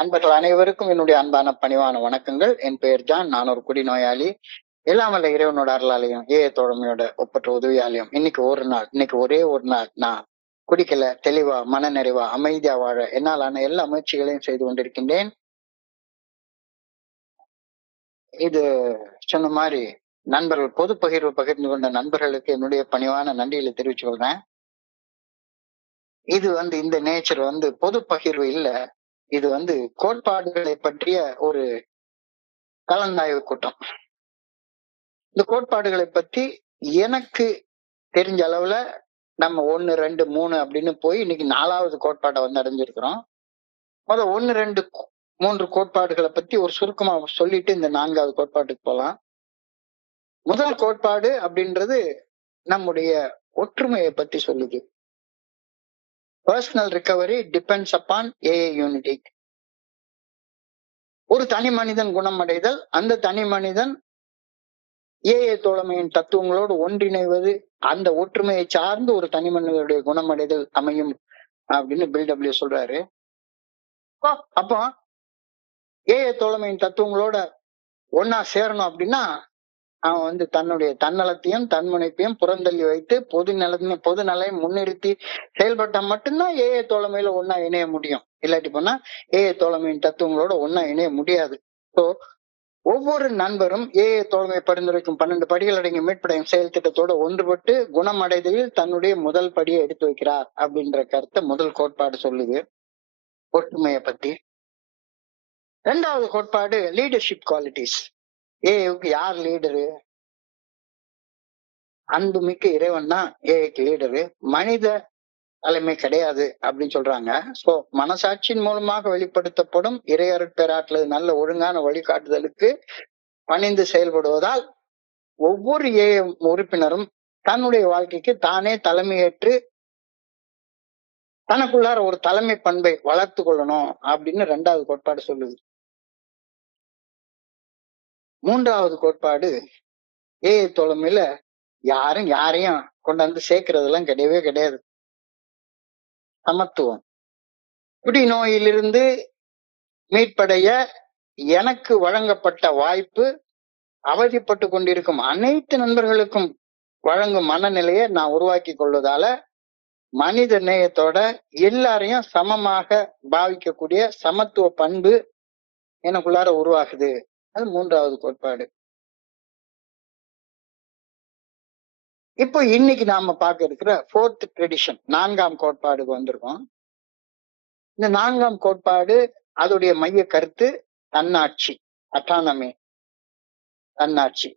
அன்பர்கள் அனைவருக்கும் என்னுடைய அன்பான பணிவான வணக்கங்கள். என் பெயர் ஜான். நான் ஒரு குடிநோயாளி. எல்லாம் வல்ல இறைவனோட அருளாலையும் தோழமையோட ஒப்பற்ற உதவியாலையும் இன்னைக்கு ஒரே ஒரு நாள் நான் குடிக்கல, தெளிவா, மன நிறைவா, அமைதியா வாழ என்னாலான எல்லா முயற்சிகளையும் செய்து கொண்டிருக்கின்றேன். இது சொன்ன மாதிரி நண்பர்கள் பொது பகிர்வு பகிர்ந்து கொண்ட நண்பர்களுக்கு என்னுடைய பணிவான நன்றிகளை தெரிவிச்சு கொள்றேன். இது இந்த நேச்சர் பொது பகிர்வு இல்ல, இது கோட்பாடுகளை பற்றிய ஒரு கலந்தாய்வு கூட்டம். இந்த கோட்பாடுகளை பத்தி எனக்கு தெரிஞ்ச அளவுல நம்ம 1, 2, 3 அப்படின்னு போய் இன்னைக்கு 4வது கோட்பாட்டை அடைஞ்சிருக்கிறோம். 1, 2, 3 கோட்பாடுகளை பத்தி ஒரு சுருக்கமா சொல்லிட்டு இந்த 4வது கோட்பாட்டுக்கு போலாம். முதல் கோட்பாடு அப்படின்றது நம்முடைய ஒற்றுமையை பத்தி சொல்லுது. Personal recovery depends upon a unity. ஒரு தனி மனிதன் குணமடைதல், அந்த தனி மனிதன் ஏஏ தோழமையின் தத்துவங்களோடு ஒன்றிணைவது, அந்த ஒற்றுமையை சார்ந்து ஒரு தனி மனிதனுடைய குணமடைதல் அமையும் அப்படின்னு பில்டபிள்யூ சொல்றாரு. அப்போ ஏஏ தோழமையின் தத்துவங்களோட ஒன்னா சேரணும் அப்படின்னா அவன் தன்னுடைய தன்னலத்தையும் தன்முனைப்பையும் புறந்தள்ளி வைத்து பொது நலை முன்னிறுத்தி செயல்பட்டா மட்டும்தான் ஏஏ தோழமையில ஒன்னா இணைய முடியும். இல்லாட்டி போனா ஏஏ தோழமையின் தத்துவங்களோட ஒன்னா இணைய முடியாது. ஸோ ஒவ்வொரு நண்பரும் ஏஏ தோழமை பரிந்துரைக்கும் 12 படிகள் அடங்கிய மீட்படையும் செயல் திட்டத்தோட ஒன்றுபட்டு குணமடைதலில் தன்னுடைய முதல் படியை எடுத்து வைக்கிறார் அப்படின்ற கருத்தை முதல் கோட்பாடு சொல்லுது ஒற்றுமையை பத்தி. 2வது கோட்பாடு லீடர்ஷிப் குவாலிட்டிஸ். ஏஏவுக்கு யார் லீடரு? அன்புமிக்க இறைவன் தான் ஏஏக்கு லீடரு. மனித தலைமை கிடையாது அப்படின்னு சொல்றாங்க. சோ மனசாட்சியின் மூலமாக வெளிப்படுத்தப்படும் இறையருட்பேராற்றல் நல்ல ஒழுங்கான வழிகாட்டுதலுக்கு பணிந்து செயல்படுவதால் ஒவ்வொரு ஏஏ உறுப்பினரும் தன்னுடைய வாழ்க்கைக்கு தானே தலைமையேற்று தனக்குள்ளார ஒரு தலைமை பண்பை வளர்த்து கொள்ளணும் அப்படின்னு 2வது கோட்பாடு சொல்லுது. 3வது கோட்பாடு ஏஏ தோழமையில யாரும் யாரையும் கொண்டாந்து சேர்க்கறதெல்லாம் கிடையவே கிடையாது. சமத்துவம். குடிநோயிலிருந்து மீட்படைய எனக்கு வழங்கப்பட்ட வாய்ப்பு அவதிப்பட்டு கொண்டிருக்கும் அனைத்து நண்பர்களுக்கும் வழங்கும் மனநிலையை நான் உருவாக்கி கொள்வதால மனித நேயத்தோட எல்லாரையும் சமமாக பாவிக்கக்கூடிய சமத்துவ பண்பு எனக்குள்ளார உருவாகுது. அது 3வது கோட்பாடு. இப்போ இன்னைக்கு நாம பார்க்க இருக்கிற 4th ட்ரெடிஷன் 4ஆம் கோட்பாடுக்கு வந்திருக்கோம். இந்த 4ஆம் கோட்பாடு அதோடைய மைய கருத்து தன்னாட்சி, அட்டானமி, தன்னாட்சி.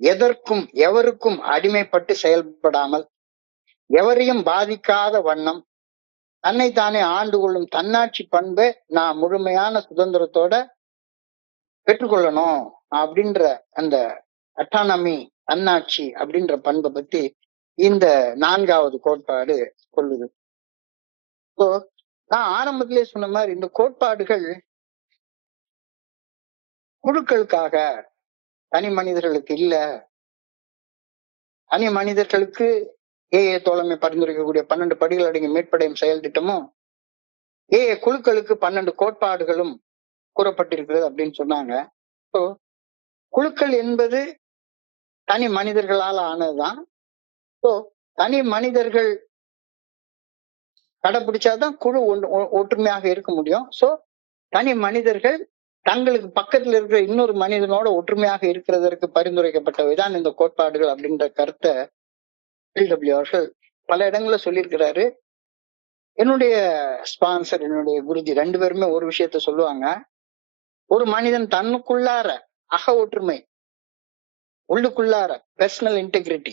எதற்கும் எவருக்கும் அடிமைப்பட்டு செயல்படாமல் எவரையும் பாதிக்காத வண்ணம் தன்னைத்தானே ஆண்டு கொள்ளும் தன்னாட்சி பண்பை நான் முழுமையான சுதந்திரத்தோட பெற்றுக்கொள்ளணும் அப்படின்ற அந்த அட்டானமி, தன்னாட்சி அப்படின்ற பண்பை பத்தி இந்த 4வது கோட்பாடு சொல்லுது. நான் ஆரம்பத்திலே சொன்ன மாதிரி இந்த கோட்பாடுகள் குழுக்களுக்காக, தனி மனிதர்களுக்கு இல்ல. தனி மனிதர்களுக்கு ஏஏ தோழமை பரிந்துரைக்கக்கூடிய 12 படிகள் அடங்கிய மீட்படையும் செயல் திட்டமும் ஏஏ குழுக்களுக்கு 12 கோட்பாடுகளும் கூறப்பட்டிருக்கிறது அப்படின்னு சொன்னாங்க. ஸோ குழுக்கள் என்பது தனி மனிதர்களால் ஆனதுதான். ஸோ தனி மனிதர்கள் கடைபிடிச்சாதான் குழு ஒற்றுமையாக இருக்க முடியும். ஸோ தனி மனிதர்கள் தங்களுக்கு பக்கத்துல இருக்கிற இன்னொரு மனிதனோட ஒற்றுமையாக இருக்கிறதற்கு பரிந்துரைக்கப்பட்டவைதான் இந்த கோட்பாடுகள் அப்படின்ற கருத்தை பில்டபிள்யூ அவர்கள் பல இடங்கள்ல சொல்லியிருக்கிறாரு. என்னுடைய ஸ்பான்சர், என்னுடைய குருஜி 2 பேருமே ஒரு விஷயத்த சொல்லுவாங்க. ஒரு மனிதன் தன்னுக்குள்ளார அக ஒற்றுமை, உள்ளுக்குள்ளார பர்சனல் இன்டெகிரிட்டி,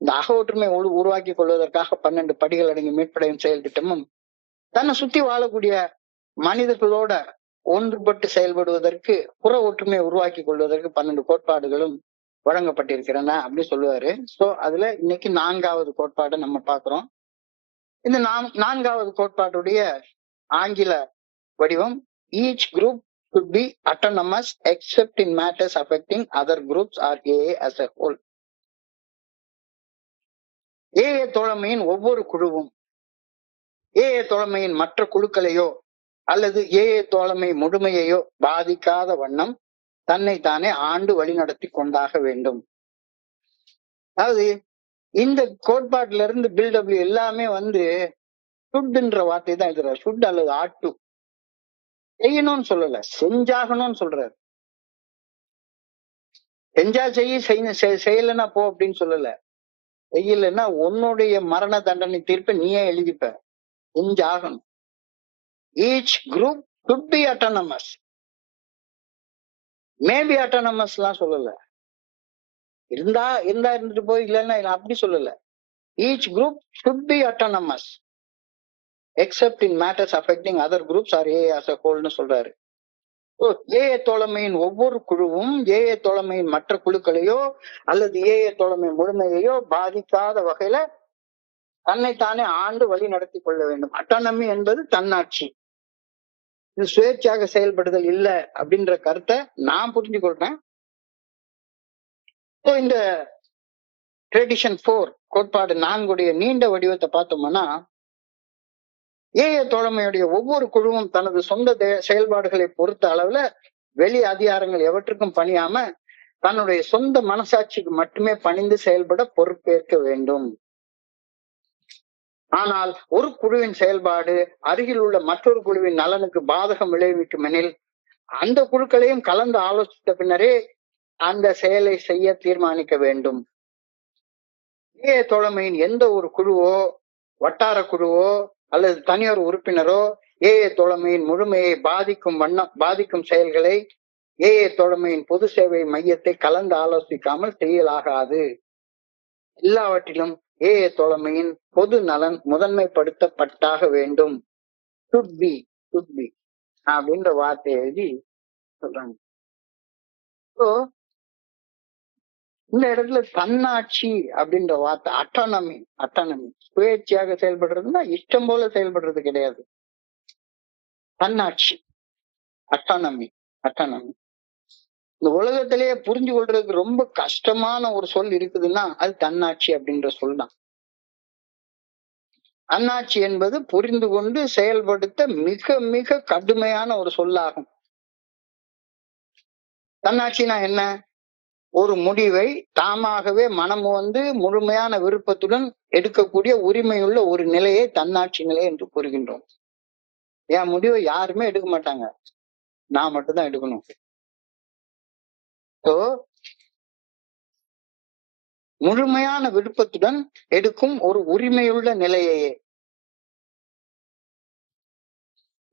இந்த அக ஒற்றுமை உருவாக்கி கொள்வதற்காக 12 படிகள் அடங்கி மீட்படையும் செயல் திட்டமும் தன்னை சுத்தி வாழக்கூடிய மனிதர்களோட ஒன்றுபட்டு செயல்படுவதற்கு புற ஒற்றுமையை உருவாக்கி கொள்வதற்கு 12 கோட்பாடுகளும் வழங்கப்பட்டிருக்கிறன அப்படின்னு சொல்லுவாரு. சோ அதுல இன்னைக்கு 4வது கோட்பாடை நம்ம பாக்குறோம். இந்த 4வது கோட்பாட்டுடைய ஆங்கில வடிவம் each group should be autonomous except in matters affecting other groups or AA as a whole. AA தோழமையின் ஒவ்வொரு குழுவும் ஏஏ தோழமையின் மற்ற குழுக்களையோ அல்லது ஏஏ தோழமை முழுமையையோ பாதிக்காத வண்ணம் தன்னைத்தானே ஆண்டு வழிநடத்தி கொண்டாக வேண்டும். அதாவது இந்த கோட்பாட்டுல இருந்து பில்டபிள்யூ எல்லாமே வந்து சுட்ன்ற வார்த்தை தான் எழுதுறாரு. சுட் அல்லது ஆட்டு. செய்யணும்னு சொல்லல, செஞ்சாகணும்னு சொல்றாரு. செஞ்சா செய்யலன்னா போ அப்படின்னு சொல்லல. செய்யலன்னா உன்னுடைய மரண தண்டனை தீர்ப்பை நீயே எழுதிப்ப. செஞ்சாகணும். Each group should be autonomous. Maybe autonomous எல்லாம் சொல்லல. இருந்தா இருந்துட்டு போய் இல்லைன்னா அப்படி சொல்லல. Each group should be autonomous except in matters affecting other groups or AA as a whole னு சொல்றாரு. ஏஏ தோழமையின் ஒவ்வொரு குழுவும் ஏஏ தோழமையின் மற்ற குழுக்களையோ அல்லது ஏஏ தோழமை முழுமையையோ பாதிக்காத வகையில தன்னைத்தானே ஆண்டு வழி நடத்தி கொள்ள வேண்டும். அட்டானமி என்பது தன்னாட்சி. இது சுயேட்சையாக செயல்படுதல் இல்லை அப்படின்ற கருத்தை நான் புரிஞ்சு கொள்றேன். இந்த ட்ரெடிஷன் 4 கோட்பாடு 4 நீண்ட வடிவத்தை பார்த்தோம்னா, ஏஏ தோழமையுடைய ஒவ்வொரு குழுவும் தனது சொந்த செயல்பாடுகளை பொறுத்த அளவுல வெளி அதிகாரங்கள் எவற்றுக்கும் பணியாம தன்னுடைய சொந்த மனசாட்சிக்கு மட்டுமே பணிந்து செயல்பட பொறுப்பேற்க வேண்டும். ஆனால் ஒரு குழுவின் செயல்பாடு அருகில் உள்ள மற்றொரு குழுவின் நலனுக்கு பாதகம் விளைவிக்கும் எனில் அந்த குழுக்களையும் கலந்து ஆலோசித்த பின்னரே அந்த செயலை செய்ய தீர்மானிக்க வேண்டும். ஏஏ தோழமையின் எந்த ஒரு குழுவோ வட்டார குழுவோ அல்லது தனியார் உறுப்பினரோ ஏஏ தோழமையின் முழுமையை பாதிக்கும் செயல்களை ஏஏ தோழமையின் பொது சேவை மையத்தை கலந்து ஆலோசிக்காமல் செய்யலாகாது. எல்லாவற்றிலும் ஏஏ தோழமையின் பொது நலன் முதன்மைப்படுத்தப்பட்டாக வேண்டும். should be அப்படின்ற வார்த்தையை எழுதி சொல்றாங்க. இந்த இடத்துல தன்னாட்சி அப்படின்ற வார்த்தை அட்டானமி சுயேட்சையாக செயல்படுறதுன்னா இஷ்டம் போல செயல்படுறது கிடையாது. தன்னாட்சி அட்டானமி இந்த உலகத்திலேயே புரிஞ்சு கொள்றதுக்கு ரொம்ப கஷ்டமான ஒரு சொல் இருக்குதுன்னா அது தன்னாட்சி அப்படின்ற சொல் தான். தன்னாட்சி என்பது புரிந்து கொண்டு செயல்படுத்த மிக மிக கடுமையான ஒரு சொல்லாகும். தன்னாட்சினா என்ன? ஒரு முடிவை தாமாகவே மனம் வந்து முழுமையான விருப்பத்துடன் எடுக்கக்கூடிய உரிமையுள்ள ஒரு நிலையை தன்னாட்சி நிலை என்று கூறுகின்றோம். என் முடிவை யாருமே எடுக்க மாட்டாங்க, நான் மட்டும்தான் எடுக்கணும். முழுமையான விருப்பத்துடன் எடுக்கும் ஒரு உரிமையுள்ள நிலையையே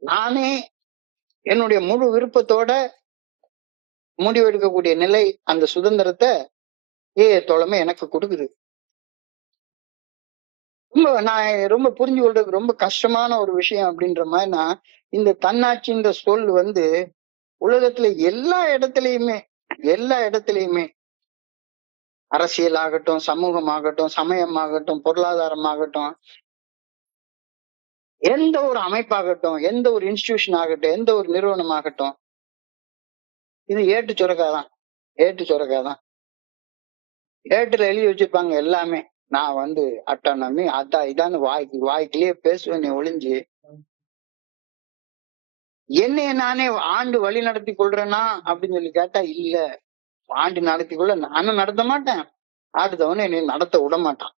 நானே என்னுடைய முழு விருப்பத்தோட முடிவெடுக்கக்கூடிய நிலை, அந்த சுதந்திரத்தை ஏஏ தோழமை எனக்கு கொடுக்குது. நான் ரொம்ப புரிஞ்சு கொள்றதுக்கு ரொம்ப கஷ்டமான ஒரு விஷயம் அப்படின்ற மாதிரி நான் இந்த தன்னாட்சின்ற சொல் வந்து உலகத்துல எல்லா இடத்துலயுமே அரசியல் ஆகட்டும், சமூகமாகட்டும், சமயமாகட்டும், பொருளாதாரமாகட்டும், எந்த ஒரு அமைப்பாகட்டும், எந்த ஒரு இன்ஸ்டிடியூஷன் ஆகட்டும், எந்த ஒரு நிறுவனம் ஆகட்டும், இது ஏட்டு சுரக்காதான். ஏட்டுல எழுதி வச்சிருப்பாங்க எல்லாமே. நான் வந்து அட்டானமி அதான் இதான்னு வாய்க்கிலேயே பேசுவேன் ஒளிஞ்சு என்னைய நானே ஆண்டு வழி நடத்தி கொள்றேன்னா அப்படின்னு சொல்லி கேட்டா இல்ல, ஆண்டு நடத்தி கொள்ள நானும் நடத்த மாட்டேன், அடுத்தவனு என்னை நடத்த விட மாட்டான்.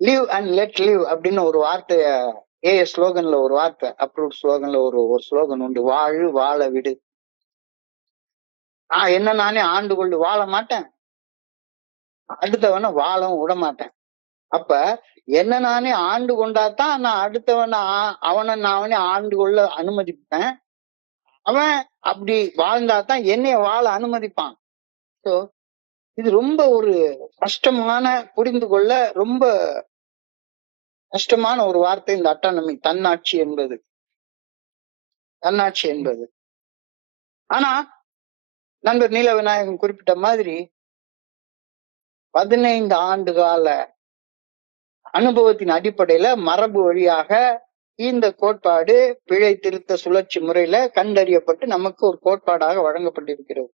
லிவ் அண்ட் லெட் லிவ் அப்படின்னு ஒரு வார்த்தைய ஸ்லோகன்ல ஒரு வார்த்தை, அப்ரூவ்ட் ஸ்லோகன்ல ஒரு ஸ்லோகன் உண்டு, வாழு வாழ விடு. என்ன நானே ஆண்டு கொண்டு வாழ மாட்டேன், அடுத்தவனை வாழவும் விட மாட்டேன். அப்ப என்ன நானே ஆண்டு கொண்டாதான் நான் அடுத்தவனை அவனே ஆண்டு கொள்ள அனுமதிப்பேன். அவன் அப்படி வாழ்ந்தாதான் என்னைய வாழ அனுமதிப்பான். சோ இது ரொம்ப ஒரு கஷ்டமான, புரிந்து கொள்ள ரொம்ப கஷ்டமான ஒரு வார்த்தை இந்த அட்டானமி, தன்னாட்சி என்பது. ஆனா நண்பர் நீல விநாயகம் குறிப்பிட்ட மாதிரி 15 ஆண்டு கால அனுபவத்தின் அடிப்படையில மரபு வழியாக இந்த கோட்பாடு பிழை திருத்த சுழற்சி முறையில கண்டறியப்பட்டு நமக்கு ஒரு கோட்பாடாக வழங்கப்பட்டிருக்கிறது.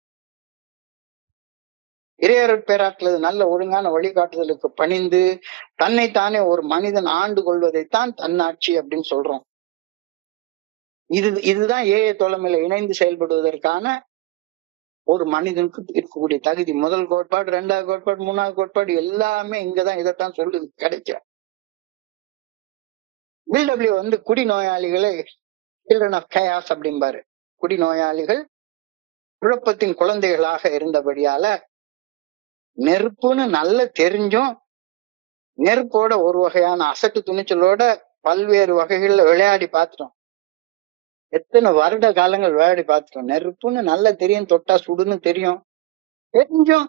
இறையருட் பேராற்றல் நல்ல ஒழுங்கான வழிகாட்டுதலுக்கு பணிந்து தன்னைத்தானே ஒரு மனிதன் ஆண்டு கொள்வதைத்தான் தன்னாட்சி அப்படின்னு சொல்றோம். இதுதான் ஏஐ தோழமையில இணைந்து செயல்படுவதற்கான ஒரு மனிதனுக்கு இருக்கக்கூடிய தகுதி. முதல் கோட்பாடு, இரண்டாவது கோட்பாடு, மூணாவது கோட்பாடு எல்லாமே இங்கதான் இதைத்தான் சொல்லுது. கிடைக்க பில்டபிள்யூ வந்து குடிநோயாளிகளை சில்ட்ரன் ஆஃப் கயாஸ் அப்படிம்பாரு. குடிநோயாளிகள் குழப்பத்தின் குழந்தைகளாக இருந்தபடியால நெருப்புன்னு நல்ல தெரிஞ்சும் நெருப்போட ஒரு வகையான அசட்டு துணிச்சலோட பல்வேறு வகைகள்ல விளையாடி பார்த்துட்டோம். எத்தனை வருட காலங்கள் விளையாடி பார்த்துட்டோம். நெருப்புன்னு நல்ல தெரியும், தொட்டா சுடுன்னு தெரியும், தெரிஞ்சும்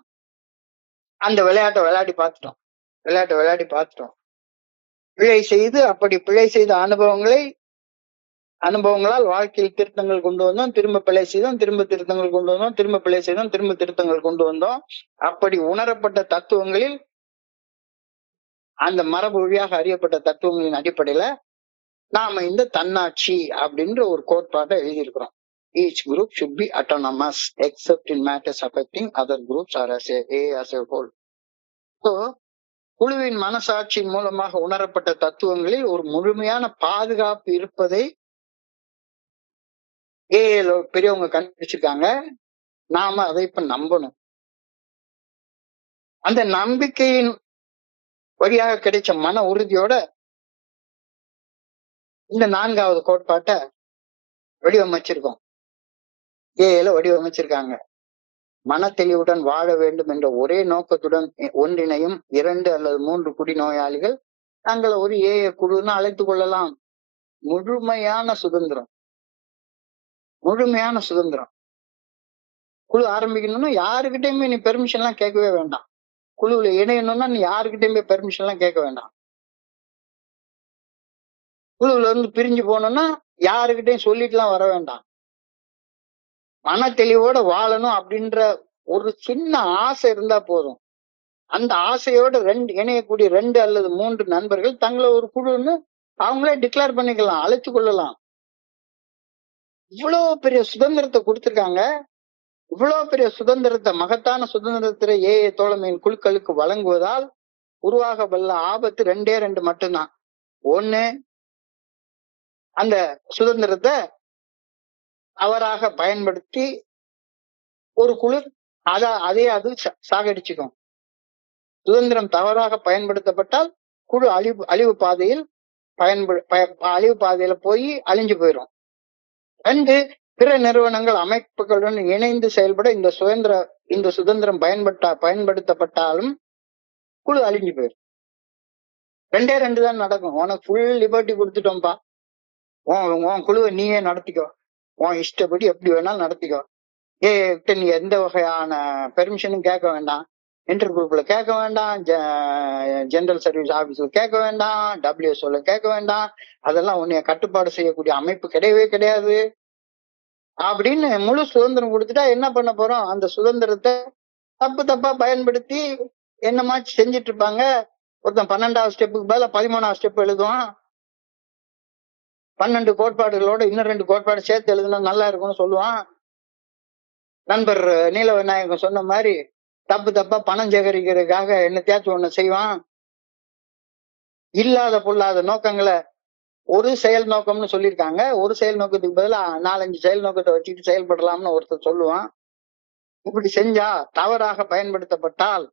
அந்த விளையாட்டை விளையாடி பார்த்துட்டோம். பிழை செய்து அப்படி பிழை செய்த அனுபவங்களால் வாழ்க்கையில் திருத்தங்கள் கொண்டு வந்தோம், திரும்ப பிழை செய்தோம், திரும்ப திருத்தங்கள் கொண்டு வந்தோம், திரும்ப பிழை செய்தோம், திரும்ப திருத்தங்கள் கொண்டு வந்தோம். அப்படி உணரப்பட்ட தத்துவங்களில், அந்த மரபு வழியாக அறியப்பட்ட தத்துவங்களின் அடிப்படையில நாம இந்த தன்னாட்சி அப்படின்ற ஒரு கோட்பாட்டை எழுதியிருக்கிறோம். Each group should be autonomous except in matters affecting other groups or as a whole. So, குழுவின் மனசாட்சியின் மூலமாக உணரப்பட்ட தத்துவங்களில் ஒரு முழுமையான பாதுகாப்பு இருப்பதை பெரியவங்க கண்டுபிடிச்சிருக்காங்க. நாம அதை இப்ப நம்பணும். அந்த நம்பிக்கையின் வழியாக கிடைச்ச மன உறுதியோட இந்த 4வது கோட்பாட்டை வடிவமைச்சிருக்கோம். வடிவமைச்சிருக்காங்க. மன தெளிவுடன் வாழ வேண்டும் என்ற ஒரே நோக்கத்துடன் ஒன்றிணையும் 2 அல்லது 3 குடிநோயாளிகள் தங்களை ஒரு ஏஐ குழுன்னு அழைத்துக் கொள்ளலாம். முழுமையான சுதந்திரம். குழு ஆரம்பிக்கணும்னா யாருக்கிட்டையுமே நீ பெர்மிஷன் எல்லாம் கேட்கவே வேண்டாம். குழுவுல இணையணும்னா நீ யாருக்கிட்டையுமே பெர்மிஷன் எல்லாம் கேட்க வேண்டாம். குழுவுல இருந்து பிரிஞ்சு போனோம்னா யாருக்கிட்டையும் சொல்லிட்டு எல்லாம் வர வேண்டாம். மன தெளிவோட வாழணும் அப்படின்ற ஒரு சின்ன ஆசை இருந்தா போதும். அந்த ஆசையோட இணையக்கூடிய 2 அல்லது 3 நண்பர்கள் தங்களை ஒரு குழுன்னு அவங்களே டிக்ளேர் பண்ணிக்கலாம், அழைத்து கொள்ளலாம். இவ்வளவு பெரிய சுதந்திரத்தை கொடுத்திருக்காங்க. இவ்வளவு பெரிய சுதந்திரத்தை, மகத்தான சுதந்திரத்தை ஏஐ தோழமையின் குழுக்களுக்கு வழங்குவதால் உருவாக வல்ல ஆபத்து 2 மட்டும்தான். ஒண்ணு, அந்த சுதந்திரத்தை தவறாக பயன்படுத்தி ஒரு குழு அது சாகடிச்சுக்கும். சுதந்திரம் தவறாக பயன்படுத்தப்பட்டால் குழு அழிவு பாதையில போய் அழிஞ்சு போயிடும். 2, பிற நிறுவனங்கள் அமைப்புகளுடன் இணைந்து செயல்பட இந்த சுதந்திரம் பயன்படுத்தப்பட்டாலும் குழு அழிஞ்சு போயிடும். 2 தான் நடக்கும். உனக்கு ஃபுல் லிபர்ட்டி கொடுத்துட்டோம்பா, உன் குழுவை நீயே நடத்திக்கோ, உன் இஷ்டப்படி எப்படி வேணாலும் நடத்திக்கோ, நீ எந்த வகையான பெர்மிஷனும் கேட்க வேண்டாம், இன்டர் குரூப்ல கேட்க வேண்டாம், ஜெனரல் சர்வீஸ் ஆபீஸ்ல கேட்க வேண்டாம், WSOல கேட்க வேண்டாம், அதெல்லாம் உன்னைய கட்டுப்பாடு செய்யக்கூடிய அமைப்பு கிடையவே கிடையாது அப்படின்னு முழு சுதந்திரம் கொடுத்துட்டா என்ன பண்ண போறோம்? அந்த சுதந்திரத்தை தப்பா பயன்படுத்தி என்னமாச்சு செஞ்சிட்டு இருப்பாங்க. ஒருத்தன் 12வது ஸ்டெப்புக்கு பதிலா 13வது ஸ்டெப் எழுதுவான். 12 கோட்பாடுகளோட இன்னும் 2 கோட்பாடு சேர்த்து எழுதுனா நல்லா இருக்கும்னு சொல்லுவான். நண்பர் நீல விநாயகம் சொன்ன மாதிரி தப்பா பணம் சேகரிக்கிறதுக்காக என்னத்தையாச்சும் ஒண்ணு செய்வான். இல்லாத பொல்லாத நோக்கங்களை ஒரு செயல் நோக்கம்னு சொல்லியிருக்காங்க. ஒரு செயல் நோக்கத்துக்கு பதிலா 4-5 செயல் நோக்கத்தை வச்சுட்டு செயல்படலாம்னு ஒருத்தர் சொல்லுவான். இப்படி செஞ்சா, தவறாக பயன்படுத்தப்பட்டால்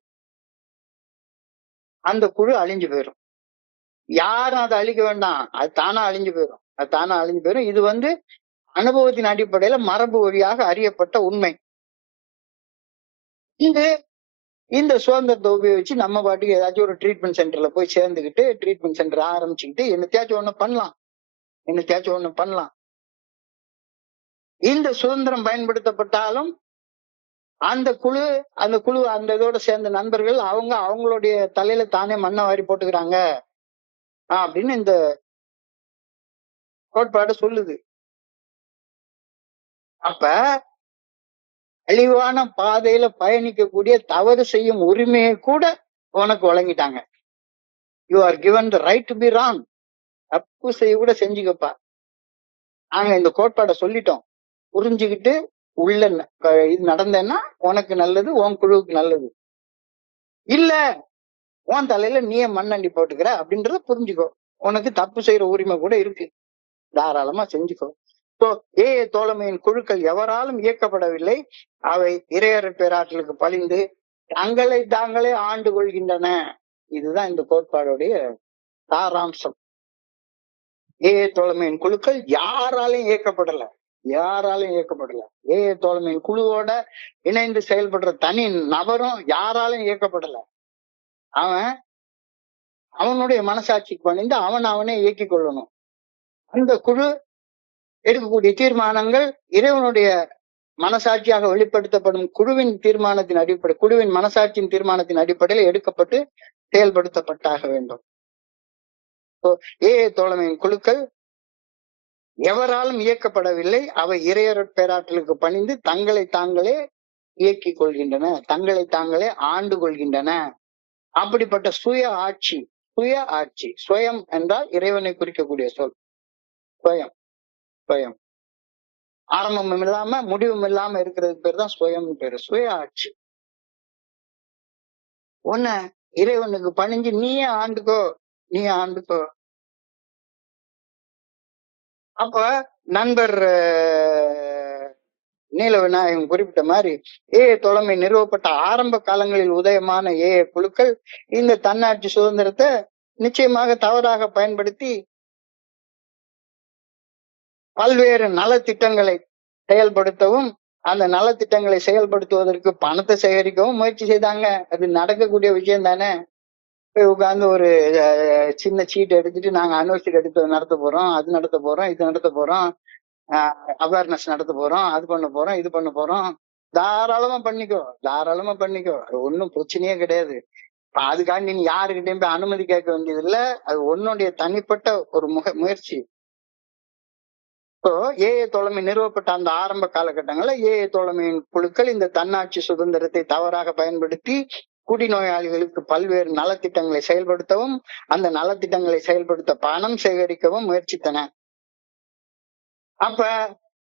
அந்த குழு அழிஞ்சு போயிடும். யாரும் அதை அழிக்க வேண்டாம், அது தானா அழிஞ்சு போயிடும். இது அனுபவத்தின் அடிப்படையில மரபு வழியாக அறியப்பட்ட உண்மை. இந்த சுதந்திரத்தை உபயோகிச்சு நம்ம பாட்டுக்கு ஏதாச்சும் ஒரு ட்ரீட்மெண்ட் சென்டர்ல போய் சேர்ந்துக்கிட்டு ட்ரீட்மெண்ட் சென்டர் ஆரம்பிச்சுக்கிட்டு என்னத்தையாச்சும் ஒண்ணு பண்ணலாம். இந்த சுதந்திரம் பயன்படுத்தப்பட்டாலும் அந்த குழு அந்த இதோட சேர்ந்த நண்பர்கள் அவங்களுடைய தலையில தானே மண்ணை வாரி போட்டுக்கிறாங்க அப்படின்னு இந்த கோட்பாடு சொல்லுது. அப்ப அழிவான பாதையில பயணிக்கக்கூடிய தவறு செய்யும் உரிமையை கூட உனக்கு வழங்கிட்டாங்க. You are given the right to be wrong. தப்பு செய்ய கூட செஞ்சுக்கப்பா. நாங்க இந்த கோட்பாடை சொல்லிட்டோம். புரிஞ்சுக்கிட்டு உள்ள இது நடந்தேன்னா உனக்கு நல்லது, உன் குழுவுக்கு நல்லது. இல்ல உன் தலையில நீயே மண்ணண்டி போட்டுக்கிற அப்படின்றத புரிஞ்சுக்கோ. உனக்கு தப்பு செய்யற உரிமை கூட இருக்கு, தாராளமா செஞ்சுக்கோ. இப்போ ஏஏ தோழமையின் குழுக்கள் எவராலும் இயக்கப்படவில்லை, அவை இறையறப் பேராற்றலுக்கு பணிந்து தங்களை தாங்களே ஆண்டு கொள்கின்றன. இதுதான் இந்த கோட்பாடுடைய சாராம்சம். ஏஏ தோழமையின் குழுக்கள் யாராலையும் இயக்கப்படல, யாராலையும் இயக்கப்படல. ஏஏ தோழமையின் குழுவோட இணைந்து செயல்படுற தனி நபரும் யாராலும் இயக்கப்படல. அவன் அவனுடைய மனசாட்சிக்கு பணிந்து அவனே இயக்கிக் கொள்ளணும். அந்த குழு எடுக்கக்கூடிய தீர்மானங்கள் இறைவனுடைய மனசாட்சியாக வெளிப்படுத்தப்படும் குழுவின் தீர்மானத்தின் அடிப்படை, குழுவின் மனசாட்சியின் தீர்மானத்தின் அடிப்படையில் எடுக்கப்பட்டு செயல்படுத்தப்பட்டாக வேண்டும். ஏஏ தோழமையின் குழுக்கள் எவராலும் இயக்கப்படவில்லை, அவை இறையறப் பேராற்றலுக்கு பணிந்து தங்களை தாங்களே இயக்கிக் கொள்கின்றன, தங்களை தாங்களே ஆண்டு கொள்கின்றன. அப்படிப்பட்ட சுய ஆட்சி, சுய ஆட்சி, சுயம் என்றால் இறைவனை குறிக்கக்கூடிய சொல். சுயம், சுயம் ஆரம்பமும் இல்லாம முடிவும் இல்லாம இருக்கிறது பேர் தான் சுயம் பேரு, சுய ஆட்சி. உன்ன இறைவனுக்கு பணிஞ்சு நீயே ஆண்டுக்கோ, நீ ஆண்டுக்கோ. அப்ப நண்பர் நீல விநாயகம் குறிப்பிட்ட மாதிரி ஏஏ தோழமை நிறுவப்பட்ட ஆரம்ப காலங்களில் உதயமான ஏஏ குழுக்கள் இந்த தன்னாட்சி சுதந்திரத்தை நிச்சயமாக தவறாக பயன்படுத்தி பல்வேறு நலத்திட்டங்களை செயல்படுத்தவும், அந்த நலத்திட்டங்களை செயல்படுத்துவதற்கு பணத்தை சேகரிக்கவும் முயற்சி செய்தாங்க. அது நடக்கக்கூடிய விஷயம் தானே. போய் உட்கார்ந்து ஒரு சின்ன சீட் எடுத்துட்டு நாங்க அனிவர்சரி எடுத்து நடத்த போறோம், அது நடத்த போறோம், இது நடத்த போறோம், அவேர்னஸ் நடத்த போறோம், அது பண்ண போறோம், இது பண்ண போறோம். தாராளமா பண்ணிக்கோ, தாராளமா பண்ணிக்கோ, அது ஒன்னும் பிரச்சனையே கிடையாது. அதுக்காண்டி நீ யாருக்கிட்டையும் போய் அனுமதி கேட்க வேண்டியது இல்ல. அது உன்னுடைய தனிப்பட்ட ஒரு முயற்சி. இப்போ ஏஏ தோழமை நிறுவப்பட்ட அந்த ஆரம்ப காலகட்டங்கள்ல ஏஏ தோழமையின் குழுக்கள் இந்த தன்னாட்சி சுதந்திரத்தை தவறாக பயன்படுத்தி குடிநோயாளிகளுக்கு பல்வேறு நலத்திட்டங்களை செயல்படுத்தவும், அந்த நலத்திட்டங்களை செயல்படுத்த பணம் சேகரிக்கவும் முயற்சித்தன. அப்ப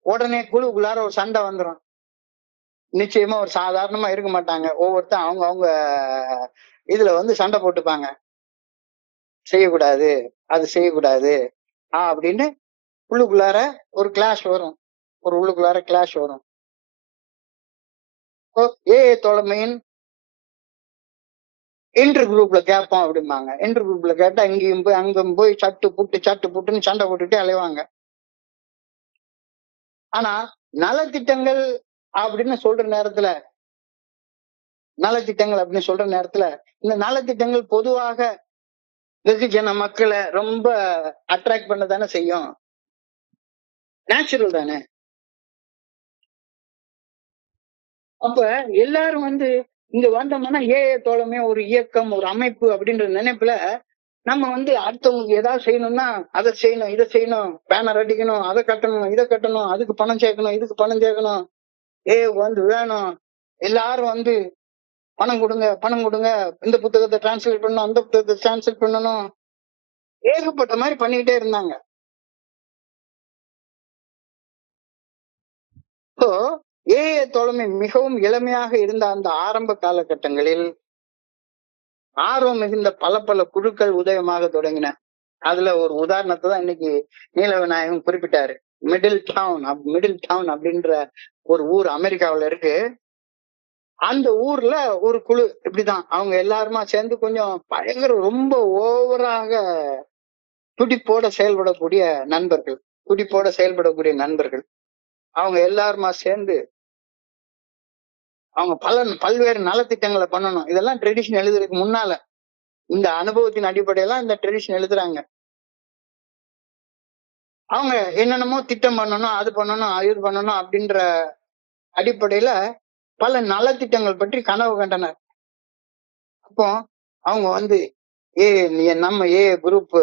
உடனே குழுக்குள்ளார ஒரு சண்டை வந்துடும். நிச்சயமா ஒரு சாதாரணமா இருக்க மாட்டாங்க. ஒவ்வொருத்தரும் அவங்க இதுல சண்டை போட்டுப்பாங்க. செய்யக்கூடாது, அது செய்யக்கூடாது அப்படின்னு உள்ளுக்குள்ளார ஒரு கிளாஷ் வரும், ஒரு உள்ளுக்குள்ளார கிளாஷ் வரும். ஏஏ தோழமையின் இன்டர் குரூப்ல கேட்போம் அப்படிம்பாங்க. இன்டர் குரூப்ல கேட்டா இங்கேயும் போய் அங்கும் போய் சட்டு புட்டுன்னு சண்டை போட்டுட்டு அலைவாங்க. ஆனா நலத்திட்டங்கள் அப்படின்னு சொல்ற நேரத்துல, நலத்திட்டங்கள் அப்படின்னு சொல்ற நேரத்துல இந்த நலத்திட்டங்கள் பொதுவாக வெகுஜன மக்களை ரொம்ப அட்ராக்ட் பண்ண தானே செய்யும். நேச்சுரல் தானே. அப்ப எல்லாரும் இங்க வந்தோம்னா ஏஏ தோழமை ஒரு இயக்கம், ஒரு அமைப்பு அப்படின்ற நினைப்புல நம்ம அடுத்தவங்களுக்கு ஏதாவது செய்யணும்னா அதை செய்யணும், இதை செய்யணும், பேனர் அடிக்கணும், அதை கட்டணும், இதை கட்டணும், அதுக்கு பணம் சேர்க்கணும், இதுக்கு பணம் சேர்க்கணும், வேணும், எல்லாரும் பணம் கொடுங்க, பணம் கொடுங்க, இந்த புத்தகத்தை டிரான்ஸ்லேட் பண்ணணும், அந்த புத்தகத்தை டிரான்ஸ்லேட் பண்ணணும், ஏகப்பட்ட மாதிரி பண்ணிக்கிட்டே இருந்தாங்க. இப்போ ஏஏ தோழமை மிகவும் இளமையாக இருந்த அந்த ஆரம்ப காலகட்டங்களில் ஆர்வம் மிகுந்த பல குழுக்கள் உதயமாக தொடங்கின. அதுல ஒரு உதாரணத்தை தான் இன்னைக்கு நீல விநாயகம் குறிப்பிட்டாரு. மிடில் டவுன் அப்படின்ற ஒரு ஊர் அமெரிக்காவுல இருக்கு. அந்த ஊர்ல ஒரு குழு இப்படிதான் அவங்க எல்லாருமா சேர்ந்து கொஞ்சம் பயங்கர ரொம்ப ஓவராக துடிப்போட செயல்படக்கூடிய நண்பர்கள் அவங்க எல்லாருமா சேர்ந்து அவங்க பல்வேறு நலத்திட்டங்களை பண்ணணும். இதெல்லாம் ட்ரெடிஷன் எழுதுறதுக்கு முன்னால, இந்த அனுபவத்தின் அடிப்படையெல்லாம் இந்த ட்ரெடிஷன் எழுதுறாங்க. அவங்க என்னென்னமோ திட்டம் பண்ணணும், அது பண்ணணும், இது பண்ணணும் அப்படின்ற அடிப்படையில பல நலத்திட்டங்கள் பற்றி கனவு கண்டனர். அப்போ அவங்க நம்ம குரூப்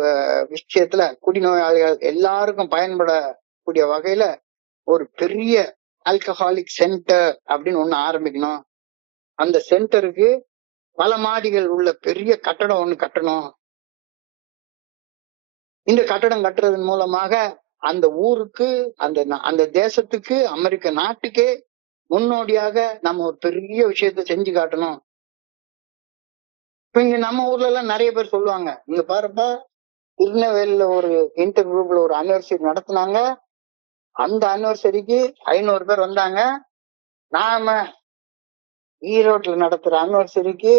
விஷயத்துல குடிநோயாளிகள் எல்லாருக்கும் பயன்படக்கூடிய வகையில ஒரு பெரிய ஆல்கஹாலிக் சென்டர் அப்படின்னு ஒண்ணு ஆரம்பிக்கணும். அந்த சென்டருக்கு பல மாடிகள் உள்ள பெரிய கட்டடம் ஒண்ணு கட்டணும். இந்த கட்டடம் கட்டுறதன் மூலமாக அந்த ஊருக்கு, அந்த தேசத்துக்கு, அமெரிக்க நாட்டுக்கே முன்னோடியாக நம்ம ஒரு பெரிய விஷயத்த செஞ்சு காட்டணும். இப்ப இங்க நம்ம ஊர்ல எல்லாம் நிறைய பேர் சொல்லுவாங்க, இங்க பாருப்பா திருநெல்வேலியில ஒரு இன்டர் குரூப்ல ஒரு அனிவர்சரி நடத்துனாங்க. அந்த அனிவர்சரிக்கு 500 பேர் வந்தாங்க. நாம ஈரோட்ல நடத்துற அனிவர்சரிக்கு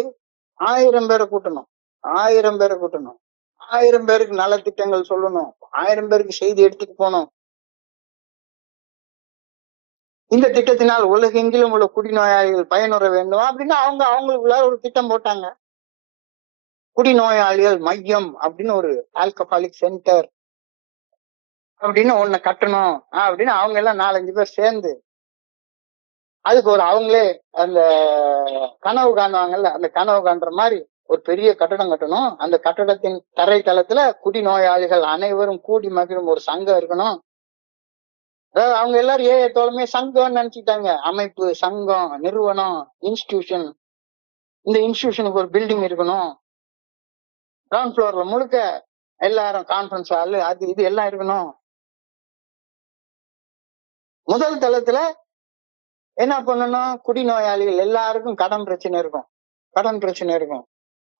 1000 பேரை கூட்டணும். 1000 பேரை கூட்டணும். 1000 பேருக்கு நலத்திட்டங்கள் சொல்லணும். 1000 பேருக்கு செய்தி எடுத்துட்டு போகணும். இந்த திட்டத்தினால் உலகெங்கிலும் உள்ள குடிநோயாளிகள் பயனுற வேண்டும் அப்படின்னு அவங்களுக்குள்ள ஒரு திட்டம் போட்டாங்க. குடிநோயாளிகள் மையம் அப்படின்னு ஒரு ஆல்கஹாலிக் சென்டர் அப்படின்னு ஒண்ணு கட்டணும் அப்படின்னு அவங்க எல்லாம் 4-5 பேர் சேர்ந்து அதுக்கு ஒரு அவங்களே அந்த கனவு காணுவாங்கல்ல, அந்த கனவு காண்ற மாதிரி ஒரு பெரிய கட்டடம் கட்டணும். அந்த கட்டடத்தின் தரைத்தளத்துல குடிநோயாளிகள் அனைவரும் கூடி மகிழும் ஒரு சங்கம் இருக்கணும். அதாவது அவங்க எல்லாரும் தோழமே சங்கம்னு நினைச்சுட்டாங்க. அமைப்பு, சங்கம், நிறுவனம், இன்ஸ்டிடியூஷன். இந்த இன்ஸ்டிடியூஷனுக்கு ஒரு பில்டிங் இருக்கணும். கிரவுண்ட் ஃப்ளோர்ல முழுக்க எல்லாரும் கான்பரன்ஸ் ஹால் அது இது எல்லாம் இருக்கணும். முதல் தளத்துல என்ன பண்ணணும், குடிநோயாளிகள் எல்லாருக்கும் கடன் பிரச்சனை இருக்கும். கடன் பிரச்சனை இருக்கும்.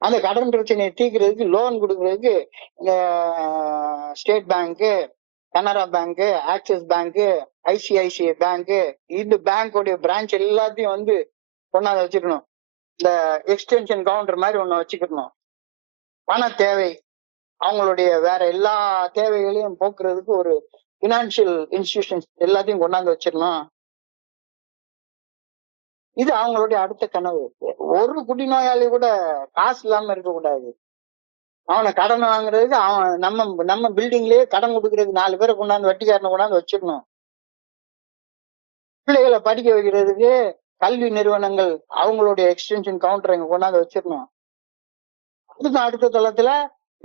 அந்த கடன் பிரச்சனையை தீர்க்கிறதுக்கு லோன் கொடுக்கறதுக்கு இந்த state bank, Canara bank, axis bank, ICICI bank, இந்த பேங்கோடைய பிரான்ச் எல்லாத்தையும் வந்து கொண்டாந்து வச்சுக்கணும். இந்த எக்ஸ்டென்ஷன் கவுண்டர் மாதிரி ஒண்ணு வச்சுக்கணும். பண தேவை அவங்களுடைய வேற எல்லா தேவைகளையும் போக்குறதுக்கு ஒரு பினான்சியல் இன்ஸ்டிடியூஷன்ஸ் எல்லாத்தையும் கொண்டாந்து வச்சிடணும். இது அவங்களுடைய அடுத்த கனவு. ஒரு குடிநோயாளி கூட காசு இல்லாம இருக்கக்கூடாது. அவனை கடன் வாங்குறதுக்கு அவன் நம்ம பில்டிங்லயே கடன் கொடுக்கறதுக்கு 4 பேரை கொண்டாந்து வட்டிக்காரனை கொண்டாந்து வச்சிடணும். பிள்ளைகளை படிக்க வைக்கிறதுக்கு கல்வி நிறுவனங்கள் அவங்களுடைய எக்ஸ்டென்ஷன் கவுண்டர் இங்க கொண்டாந்து வச்சிடணும். அதுக்கு அடுத்த தளத்துல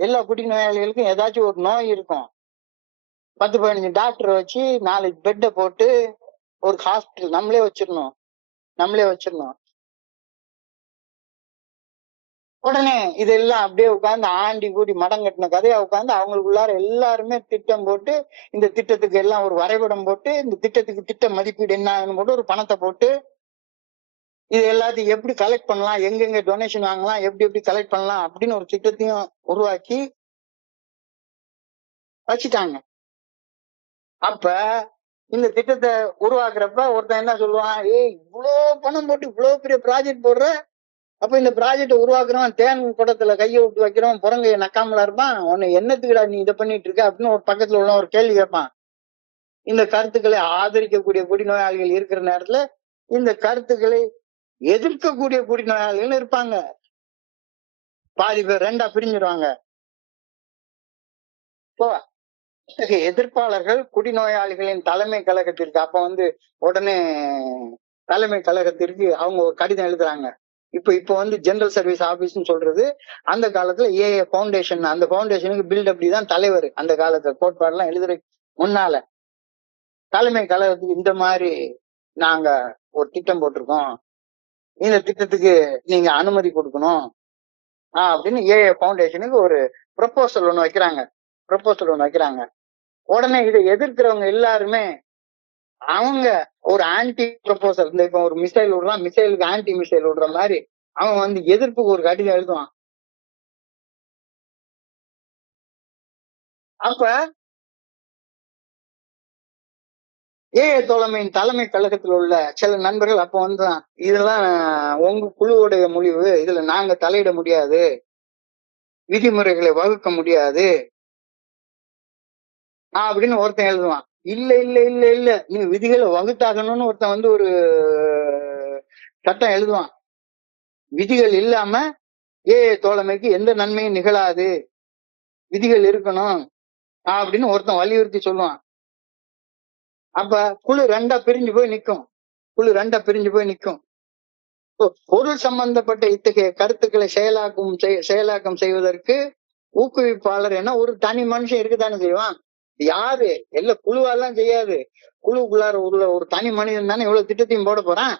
எல்லா குடிநோயாளிகளுக்கும் ஏதாச்சும் ஒரு நோய் இருக்கும். 10-15 டாக்டரை வச்சு 4 பெட்டை போட்டு ஒரு ஹாஸ்பிட்டல் நம்மளே வச்சிடணும். உடனே இதெல்லாம் அப்படியே உட்கார்ந்து ஆண்டி கூடி மடம் கட்டின கதையா உட்கார்ந்து அவங்களுக்குள்ளார எல்லாருமே திட்டம் போட்டு இந்த திட்டத்துக்கு எல்லாம் ஒரு வரைபடம் போட்டு இந்த திட்டத்துக்கு திட்ட மதிப்பீடு என்ன போட்டு ஒரு பணத்தை போட்டு இது எல்லாத்தையும் எப்படி கலெக்ட் பண்ணலாம், எங்கெங்க டொனேஷன் வாங்கலாம், எப்படி கலெக்ட் பண்ணலாம் அப்படின்னு ஒரு திட்டத்தையும் உருவாக்கி வச்சுட்டாங்க. அப்ப இந்த திட்டத்தை உருவாக்குறப்ப ஒருத்தன் என்ன சொல்லுவான், இவ்வளவு பணம் போட்டு இவ்வளவு பெரிய ப்ராஜெக்ட் போடுற, அப்ப இந்த ப்ராஜெக்ட உருவாக்குறவன் தேன் குடத்துல கையை விட்டு வைக்கிறவன் புறங்கைய நக்காமலா இருப்பான். உன்னை என்னத்துக்குடா நீ இதை பண்ணிட்டு இருக்க அப்படின்னு ஒரு பக்கத்துல உள்ள ஒரு கேள்வி கேட்பான். இந்த கருத்துக்களை ஆதரிக்கக்கூடிய குடிநோயாளிகள் இருக்கிற நேரத்துல இந்த கருத்துக்களை எதிர்க்கக்கூடிய குடிநோயாளிகள் இருப்பாங்க. பாதி பேர் 2ஆ பிரிஞ்சிருவாங்க. எதிர்ப்பாளர்கள் குடிநோயாளிகளின் தலைமை கழகத்திற்கு அப்ப வந்து உடனே தலைமை கழகத்திற்கு அவங்க ஒரு கடிதம் எழுதுறாங்க. இப்ப வந்து ஜெனரல் சர்வீஸ் ஆபீஸ்ன்னு சொல்றது. அந்த காலத்துல ஏஏ பவுண்டேஷன், அந்த பவுண்டேஷனுக்கு பில்டப் தான் தலைவர். அந்த காலத்துல கோட்பாடுலாம் எழுதுற முன்னால தலைமை கழகத்துக்கு இந்த மாதிரி நாங்க ஒரு திட்டம் போட்டிருக்கோம், இந்த திட்டத்துக்கு நீங்க அனுமதி கொடுக்கணும் அப்படின்னு ஏஏ பவுண்டேஷனுக்கு ஒரு ப்ரொபோசல் ஒண்ணு வைக்கிறாங்க. உடனே இதை எதிர்க்கிறவங்க எல்லாருமே அவங்க ஒரு ஆன்டி ப்ரொபோசல், இந்த இப்ப ஒரு மிசைல் விடுறான், மிசைலுக்கு ஆன்டி மிசைல் விடுற மாதிரி அவன் வந்து எதிர்ப்புக்கு ஒரு கடிதம் எழுதுவான். அப்ப தோழமையின் தலைமை கழகத்தில் உள்ள சில நண்பர்கள் அப்ப வந்து இதெல்லாம் உங்க குழுவுடைய முடிவு, இதுல நாங்க தலையிட முடியாது, விதிமுறைகளை வகுக்க முடியாது அப்படின்னு ஒருத்தன் எழுதுவான். இல்ல இல்ல இல்ல இல்ல நீ விதிகளை வகுத்தாகணும்னு ஒருத்தன் வந்து ஒரு சட்டம் எழுதுவான். விதிகள் இல்லாம தோழமைக்கு எந்த நன்மையும் நிகழாது, விதிகள் இருக்கணும் அப்படின்னு ஒருத்தன் வலியுறுத்தி சொல்லுவான். அப்ப குழு 2ஆ பிரிஞ்சு போய் நிற்கும். பொருள் சம்பந்தப்பட்ட இத்தகைய கருத்துக்களை செயலாக்கம் செய்வதற்கு ஊக்குவிப்பாளர் என ஒரு தனி மனுஷன் இருக்குதானே செய்வான். யாரு எல்லாம் குழுவெல்லாம் செய்யாது. குழுக்குள்ளார உள்ள ஒரு தனி மனிதன் தானே இவ்வளவு திட்டத்தையும் போட போறான்.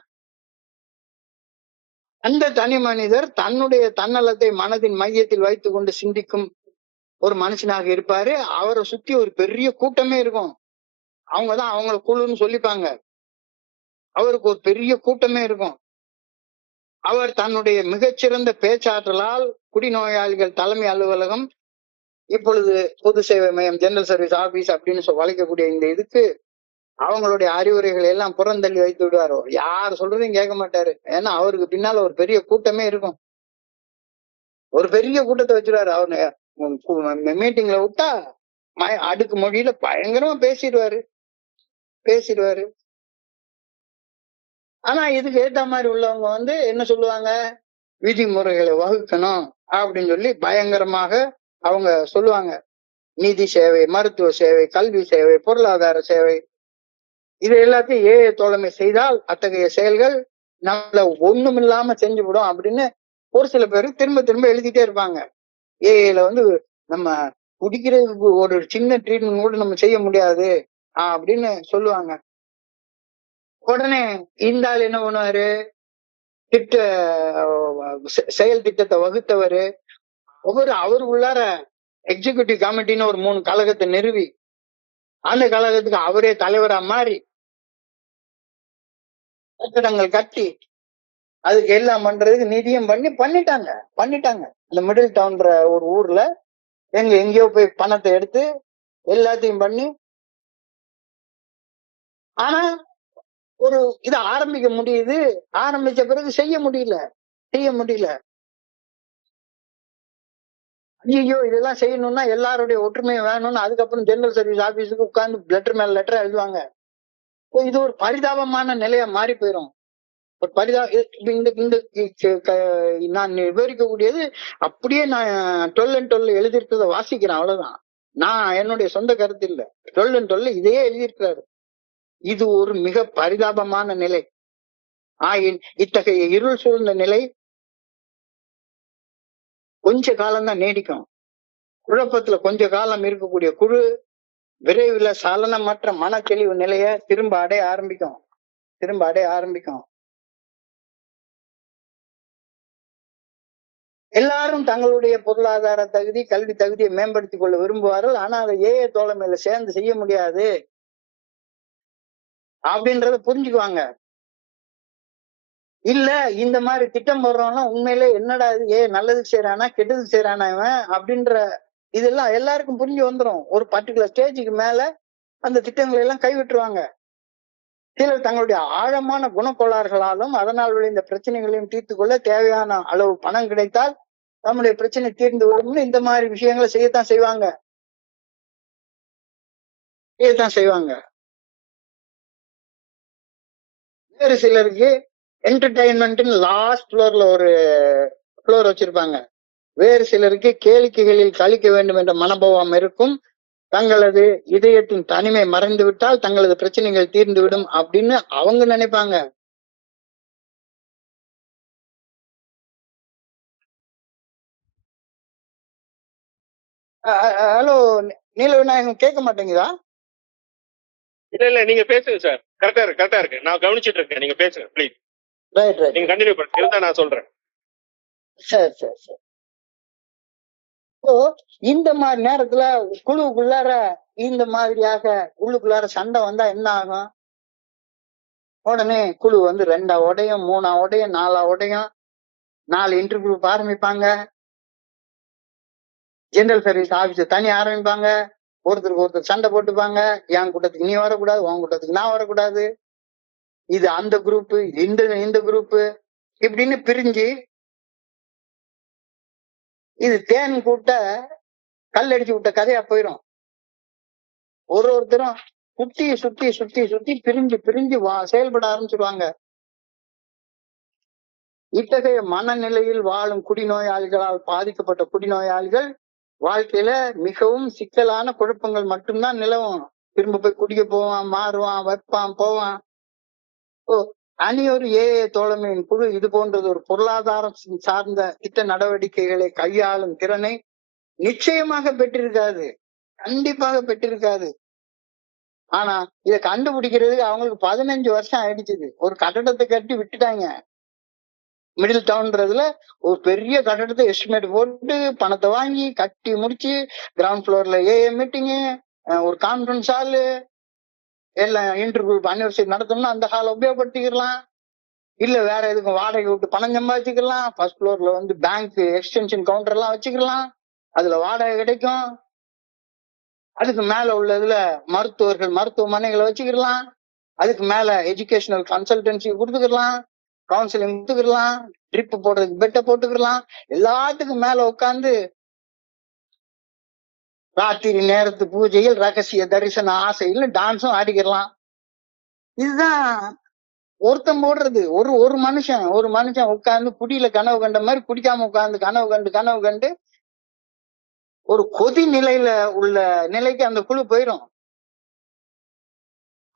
அந்த தனி மனிதர் தன்னுடைய தன்னலத்தை மனதின் மையத்தில் வைத்துக் கொண்டு சிந்திக்கும் ஒரு மனுஷனாக இருப்பாரு. அவரை சுத்தி ஒரு பெரிய கூட்டமே இருக்கும். அவங்கதான் அவங்கள குழுன்னு சொல்லிப்பாங்க. அவருக்கு ஒரு பெரிய கூட்டமே இருக்கும். அவர் தன்னுடைய மிகச்சிறந்த பேச்சாற்றலால் குடிநோயாளிகள் தலைமை அலுவலகம், இப்பொழுது பொது சேவை மையம், ஜெனரல் சர்வீஸ் ஆபீஸ் அப்படின்னு வளைக்கக்கூடிய இந்த இதுக்கு அவங்களுடைய அறிவுரைகளை எல்லாம் புறந்தள்ளி வைத்து விடுவாரோ. யார் சொல்றதையும் கேட்க மாட்டாரு. ஏன்னா அவருக்கு பின்னால ஒரு பெரிய கூட்டமே இருக்கும். ஒரு பெரிய கூட்டத்தை வச்சிருவாரு. அவனு மீட்டிங்ல விட்டா அடுக்கு மொழியில பயங்கரமா பேசிடுவாரு. ஆனா இதுக்கு ஏத்த மாதிரி உள்ளவங்க என்ன சொல்லுவாங்க, விதிமுறைகளை வகுக்கணும் அப்படின்னு சொல்லி பயங்கரமாக அவங்க சொல்லுவாங்க. நிதி சேவை, மருத்துவ சேவை, கல்வி சேவை, பொருளாதார சேவை, இது எல்லாத்தையும் ஏஐ தோழமை செய்தால் அத்தகைய செயல்கள் நம்மள ஒண்ணுமில்லாம செஞ்சுவிடும் அப்படின்னு ஒரு சில பேர் திரும்ப திரும்ப எழுதிட்டே இருப்பாங்க. ஏஐல நம்ம குடிக்கிறதுக்கு ஒரு சின்ன ட்ரீட்மெண்ட் கூட நம்ம செய்ய முடியாது அப்படின்னு சொல்லுவாங்க. உடனே இந்த ஆள் என்ன பண்ணுவாரு, செயல் திட்டத்தை வகுத்தவரு அவர் உள்ளார எக்ஸிகியூட்டிவ் கமிட்டின்னு ஒரு 3 கழகத்தை நிறுவி அந்த கழகத்துக்கு அவரே தலைவரா மாறி கட்டடங்கள் கட்டி அதுக்கு எல்லாம் பண்றதுக்கு நிதியம் பண்ணிட்டாங்க. இந்த மிடில் டவுன்ற ஒரு ஊர்ல எங்கேயோ போய் பணத்தை எடுத்து எல்லாத்தையும் பண்ணி, ஆனா ஒரு இதை ஆரம்பிக்க முடியுது. ஆரம்பிச்ச பிறகு செய்ய முடியல. ஐயோ இதெல்லாம் செய்யணும்னா எல்லாருடைய ஒற்றுமையை வேணும்னு அதுக்கப்புறம் ஜெனரல் சர்வீஸ் ஆபீஸுக்கு உட்கார்ந்து லெட்டர் மேல லெட்டர் எழுதுவாங்க. இது ஒரு பரிதாபமான நிலையா மாறி போயிடும். ஒரு நான் விவரிக்கக்கூடியது அப்படியே நான் 12 and 12 எழுதியிருக்கிறத வாசிக்கிறேன், அவ்வளவுதான். நான் என்னுடைய சொந்த கருத்து இல்ல. 12 and 12 இதையே எழுதியிருக்கிறாரு. இது ஒரு மிக பரிதாபமான நிலை. இத்தகைய இருள் சூழ்ந்த நிலை கொஞ்ச காலம்தான் நீடிக்கும். குழப்பத்துல கொஞ்ச காலம் இருக்கக்கூடிய குழு விரைவில் சலனமற்ற மன தெளிவு நிலைய திரும்ப அடைய ஆரம்பிக்கும். எல்லாரும் தங்களுடைய பொருளாதார தகுதி, கல்வி தகுதியை மேம்படுத்திக் கொள்ள விரும்புவார்கள். ஆனா அதை ஏஐ தோழமையில சேர்ந்து செய்ய முடியாது அப்படின்றத புரிஞ்சுக்குவாங்க. இல்ல இந்த மாதிரி திட்டம் போடுறவனா உண்மையிலே என்னடா இது, நல்லதுக்கு செய்யறானா கெட்டதுக்கு செய்யறானா இவன் அப்படின்ற இதெல்லாம் எல்லாருக்கும் புரிஞ்சு வந்துடும். ஒரு பர்டிகுலர் ஸ்டேஜுக்கு மேல அந்த திட்டங்களை எல்லாம் கைவிட்டுருவாங்க. சிலர் தங்களுடைய ஆழமான குணக்கோளாறுகளாலும் அதனால் விளைந்த பிரச்சனைகளையும் தீர்த்து கொள்ள தேவையான அளவு பணம் கிடைத்தால் நம்முடைய பிரச்சனை தீர்ந்து விடும்னு இந்த மாதிரி விஷயங்களை செய்யத்தான் செய்வாங்க. வேறு சிலருக்கு என்டர்டைன்மெண்ட் லாஸ்ட் ஃப்ளோர்ல ஒரு ஃப்ளோர் வச்சிருப்பாங்க. வேறு சிலருக்கு கேளிக்கைகளில் கழிக்க வேண்டும் என்ற மனோபாவம் இருக்கும். தங்களது இதயத்தின் தனிமை மறைந்து விட்டால் தங்களது பிரச்சனைகள் தீர்ந்து விடும் அப்படின்னு அவங்க நினைப்பாங்க. ஹலோ நீல விநாயகம், கேட்க மாட்டேங்குதா? இல்ல நீங்க பேசுங்க சார். கரெக்டா இருக்கு. நான் கவனிச்சிட்டு இருக்கேன். நீங்க பேசுங்க ப்ளீஸ். ரைட். நீங்க கண்டினியூ பண்ணுங்க. இருந்தா நான் சொல்றேன். சரி. இந்த மாதிரி நேரத்துல குழுக்குள்ளார இந்த மாதிரியாக உள்ளுக்குள்ளார சண்டை வந்தா என்ன ஆகும்? உடனே குழு 2 உடையும், 3 உடையும், 4 உடையும். 4 இன்டர்வியூ ஆரம்பிப்பாங்க. ஜெனரல் சர்வீஸ் ஆபீஸ் தனி ஆரம்பிப்பாங்க. ஒருத்தருக்கு ஒருத்தர் சண்டை போட்டுப்பாங்க. என் கூட்டத்துக்கு நீ வரக்கூடாது, உன் கூட்டத்துக்கு நான் வரக்கூடாது, இது அந்த குரூப், இந்த குரூப் இப்படின்னு பிரிஞ்சு இது தேன் கூட்ட கல் அடிச்சு விட்ட கதையா போயிடும். ஒருத்தரும் சுத்தி பிரிஞ்சு செயல்பட ஆரம்பிச்சிருவாங்க. இத்தகைய மனநிலையில் வாழும் குடிநோயாளிகளால் பாதிக்கப்பட்ட குடிநோயாளிகள் வாழ்க்கையில மிகவும் சிக்கலான குழப்பங்கள் மட்டும்தான் நிலவும். திரும்ப போய் குடிக்க போவான், மாறுவான், வைப்பான், போவான். அணியொரு ஏஐ தோழமையின் குழு இது போன்றது ஒரு பொருளாதாரம் சார்ந்த திட்ட நடவடிக்கைகளை கையாளும் திறனை நிச்சயமாக பெற்றிருக்காது, கண்டிப்பாக பெற்றிருக்காது. ஆனா இதை கண்டுபிடிக்கிறதுக்கு அவங்களுக்கு 15 வருஷம் ஆயிடுச்சு. ஒரு கட்டடத்தை கட்டி விட்டுட்டாங்க. மிடில் டவுன்றதுல ஒரு பெரிய கட்டடத்தை எஸ்டிமேட் போட்டு பணத்தை வாங்கி கட்டி முடிச்சு கிரவுண்ட் ஃப்ளோர்ல ஏஏ மீட்டிங்கு, ஒரு கான்பரன்ஸ் ஹாலு, எல்லாம் இன்டர்வியூ அனிவர்சரி நடத்தணும்னா அந்த ஹாலை உபயோகப்படுத்திக்கலாம். இல்ல வேற எதுக்கும் வாடகை விட்டு பணம் சம்பாதிச்சுக்கலாம். ஃபர்ஸ்ட் ஃப்ளோர்ல வந்து பேங்க் எக்ஸ்டென்ஷன் கவுண்டர் எல்லாம் வச்சுக்கலாம். அதுல வாடகை கிடைக்கும். அதுக்கு மேல உள்ளதுல மருத்துவமனைகளை வச்சுக்கலாம். அதுக்கு மேல எஜுகேஷனல் கன்சல்டன்சி கொடுத்துக்கலாம், கவுன்சிலிங் கொடுத்துக்கலாம், ட்ரிப் போடுறதுக்கு பெட்டை போட்டுக்கலாம். எல்லாத்துக்கும் மேல உட்காந்து ராத்திரி நேரத்து பூஜையில் ரகசிய தரிசன ஆசையில் டான்ஸும் ஆடிக்கலாம். இதுதான் ஒருத்தன் போடுறது. ஒரு மனுஷன் உட்கார்ந்து குடியில கனவு கண்ட மாதிரி குடிக்காம உட்கார்ந்து கனவு கண்டு ஒரு கொதி நிலையில உள்ள நிலைக்கு அந்த குழு போயிடும்.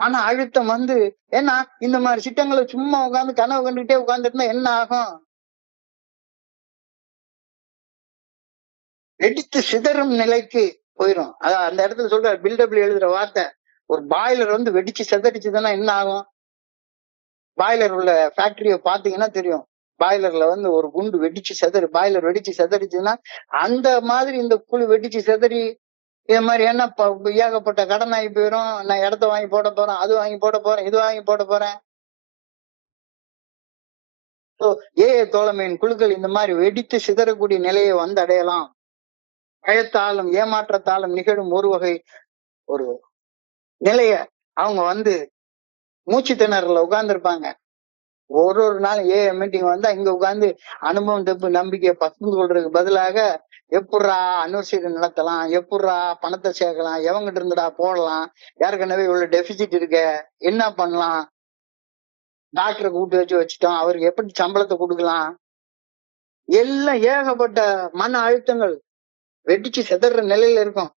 ஆனா அழுத்தம் வந்து ஏன்னா இந்த மாதிரி சிட்டங்களை சும்மா உட்கார்ந்து கனவு கண்டுகிட்டே உட்கார்ந்துட்டுனா என்ன ஆகும்? வெடித்து சிதறும் நிலைக்கு போயிடும். அதான் அந்த இடத்துல சொல்ற பில்டபிள் எழுதுற வார்த்தை, ஒரு பாய்லர் வந்து வெடிச்சு சிதறிச்சுதுன்னா என்ன ஆகும்? பாய்லர் உள்ள ஃபேக்டரிய பாத்தீங்கன்னா தெரியும். பாய்லர்ல வந்து ஒரு குண்டு பாய்லர் வெடிச்சு செதறிச்சுன்னா அந்த மாதிரி இந்த குழு வெடிச்சு செதறி இது மாதிரி என்ன ஏகப்பட்ட கடன் ஆகி போயிடும். நான் இடத்த வாங்கி போட போறேன், அது வாங்கி போட போறேன், இது வாங்கி போட போறேன். தோழமையின் குழுக்கள் இந்த மாதிரி வெடித்து சிதறக்கூடிய நிலையை வந்து அடையலாம். பயத்தாலும் ஏமாற்றத்தாலும் நிகழும் ஒரு நிலைய அவங்க வந்து மூச்சு திணறல உட்கார்ந்துருப்பாங்க. ஒரு நாள் மீட்டிங் வந்தா இங்க உட்கார்ந்து அனுபவம் தப்பு நம்பிக்கையை பகிர்ந்து கொள்றதுக்கு பதிலாக எப்படா அனுவர்சரி நடத்தலாம், எப்படா பணத்தை சேர்க்கலாம், எவங்கிட்ட இருந்துடா போடலாம், ஏற்கனவே இவ்வளவு டெபிசிட் இருக்க, என்ன பண்ணலாம், டாக்டரை கூப்பிட்டு வச்சுட்டோம், அவருக்கு எப்படி சம்பளத்தை கொடுக்கலாம், எல்லாம் ஏகப்பட்ட மன அழுத்தங்கள் வெடிச்சு செதற நிலையில இருக்கும்.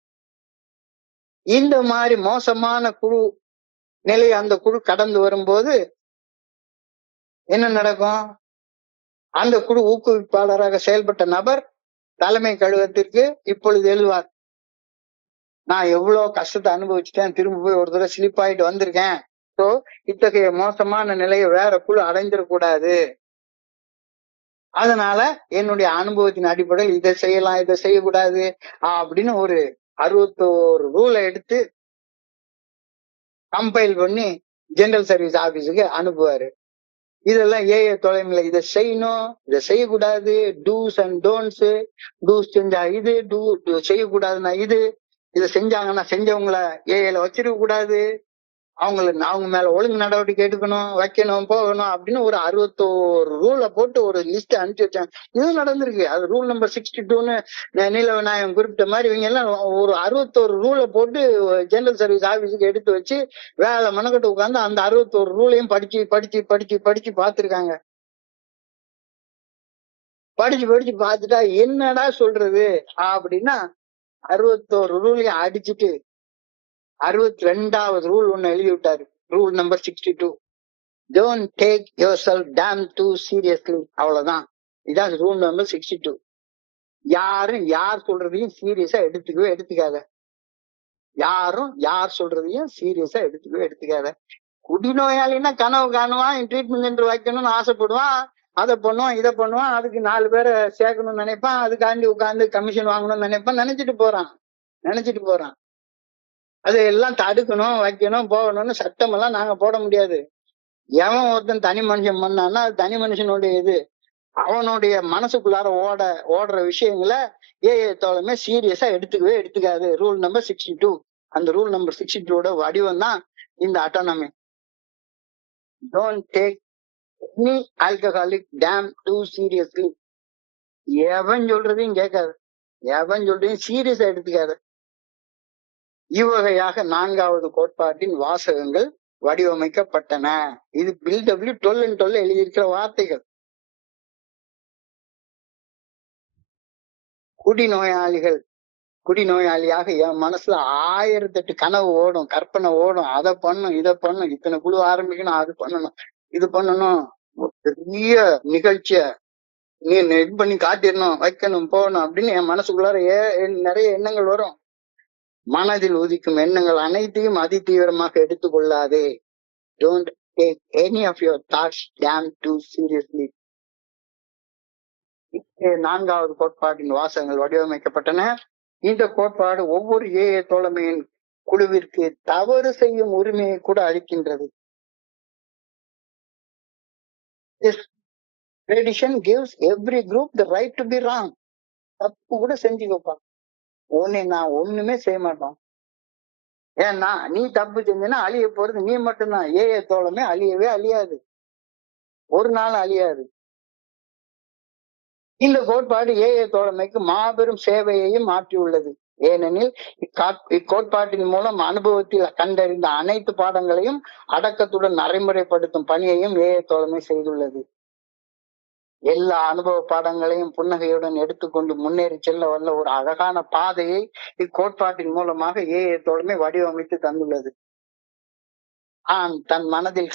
இந்த மாதிரி மோசமான குழு நிலையை அந்த குழு கடந்து வரும்போது என்ன நடக்கும்? அந்த குழு ஊக்குவிப்பாளராக செயல்பட்ட நபர் தலைமை கழகத்திற்கு இப்பொழுது எழுவார், நான் எவ்வளவு கஷ்டத்தை அனுபவிச்சுட்டேன், திரும்ப போய் ஒரு தடவை ஸ்லிப் ஆயிட்டு வந்திருக்கேன். சோ இத்தகைய மோசமான நிலையை வேற குழு அடைஞ்சிடக்கூடாது. அதனால என்னுடைய அனுபவத்தின் அடிப்படையில் இதை செய்யலாம், இதை செய்யக்கூடாது அப்படின்னு ஒரு 61 ரூலை எடுத்து கம்பைல் பண்ணி ஜெனரல் சர்வீஸ் ஆபீஸுக்கு அனுப்புவாரு. இதெல்லாம் தொலைமையில இதை செய்யணும், இதை செய்யக்கூடாது, டூஸ் அண்ட் டோன்ட்ஸ். டூஸ் செஞ்சா இது, செய்யக்கூடாதுன்னா இதை செஞ்சாங்கன்னா செஞ்சவங்கள ஏஐல வச்சிருக்க கூடாது, அவங்க மேல ஒழுங்கு நடவடிக்கை எடுக்கணும், வைக்கணும், போகணும் அப்படின்னு ஒரு 61 ரூலை போட்டு ஒரு லிஸ்ட் அனுப்பிச்சு வச்சாங்க. இது நடந்திருக்கு. அது ரூல் நம்பர் 62ன்னு நீலவநாயகம் குறிப்பிட்ட மாதிரி இவங்க எல்லாம் ஒரு 61 ரூலை போட்டு ஜெனரல் சர்வீஸ் ஆபீஸுக்கு எடுத்து வச்சு வேலை மனக்கட்டு உட்கார்ந்து அந்த 61 ரூலையும் படிச்சு படிச்சு படிச்சு படிச்சு பார்த்திருக்காங்க. படிச்சு பார்த்துட்டா என்னடா சொல்றது அப்படின்னா 61 ரூலையும் அடிச்சுட்டு 62வது ரூல் ஒண்ணு எழுதி விட்டாரு. Rule number 62, don't take your self dam two seriously. அவ்வளவுதான். இதான் ரூல் நம்பர் 62. யாரும் யார் சொல்றதையும் சீரியஸா எடுத்துக்காத. யாரும் யார் சொல்றதையும் சீரியஸா எடுத்துக்காத. குடிநோயாளின்னா கனவு காணுவான், ட்ரீட்மெண்ட் சென்டர் வைக்கணும்னு ஆசைப்படுவான், அதை பண்ணுவான், இதை பண்ணுவான், அதுக்கு 4 பேரை சேர்க்கணும்னு நினைப்பான், அதுக்காண்டி உட்காந்து கமிஷன் வாங்கணும்னு நினைப்பான், நினைச்சிட்டு போறான். அதையெல்லாம் தடுக்கணும், வைக்கணும், போகணும்னு சட்டம் எல்லாம் நாங்க போட முடியாது. எவன் ஒருத்தன் தனி மனுஷன் பண்ணான்னா அது தனி மனுஷனுடைய இது. அவனுடைய மனசுக்குள்ளார ஓடுற விஷயங்களை தோழமே சீரியஸா எடுத்துக்காது. Rule number 62. அந்த ரூல் நம்பர் 62ோட வடிவம் தான் இந்த autonomy. Don't take any alcoholic dam two seriously. எவன் சொல்றதையும் கேட்காது, எவன் சொல்றதையும் சீரியஸா எடுத்துக்காது. இவ்வகையாக 4வது கோட்பாட்டின் வாசகங்கள் வடிவமைக்கப்பட்டன. இது பில்டபிள்யூ 12 எழுதியிருக்கிற வார்த்தைகள். குடிநோயாளியாக என் மனசுல 1008 கனவு ஓடும், கற்பனை ஓடும், அதை பண்ணும், இதை பண்ணும், இத்தனை குழு ஆரம்பிக்கணும், அது பண்ணணும், இது பண்ணணும், பெரிய நிகழ்ச்சிய நீ இது பண்ணி காட்டிடணும், வைக்கணும், போகணும் அப்படின்னு என் மனசுக்குள்ளார நிறைய எண்ணங்கள் வரும். மனதில் உதிக்கும் எண்ணங்கள் அனைத்தையும் அதி தீவிரமாக எடுத்துக்கொள்ளாதே. Don't take any of your thoughts damn too seriously. 4வது கோட்பாட்டின் வாசகங்கள் வடிவமைக்கப்பட்டன. இந்த கோட்பாடு ஒவ்வொரு தோழமையின் குழுவிற்கு தவறு செய்யும் உரிமையை கூட அளிக்கின்றது. This tradition gives every group the right to be wrong. தப்பு கூட செஞ்சுக்கப்பா, உன்னை நான் ஒண்ணுமே செய்ய மாட்டோம். ஏன்னா நீ தப்பு செஞ்சனா அழிய போறது நீ மட்டும்தான். ஏஏ தோழமே அழியவே அழியாது, ஒரு நாள் அழியாது. இந்த கோட்பாடு ஏஏ தோழமைக்கு மாபெரும் சேவையையும் மாற்றியுள்ளது. ஏனெனில் இக்கோட்பாட்டின் மூலம் அனுபவத்தில் கண்டறிந்த அனைத்து பாடங்களையும் அடக்கத்துடன் நடைமுறைப்படுத்தும் பணியையும் ஏஏ தோழமை செய்துள்ளது. எல்லா அனுபவ பாடங்களையும் புன்னகையுடன் எடுத்துக்கொண்டு முன்னேறி செல்ல வல்ல ஒரு அழகான பாதையை இக்கோட்பாட்டின் மூலமாக ஏஏ தோழமை வடிவமைத்து தந்துள்ளது. தன் மனதில்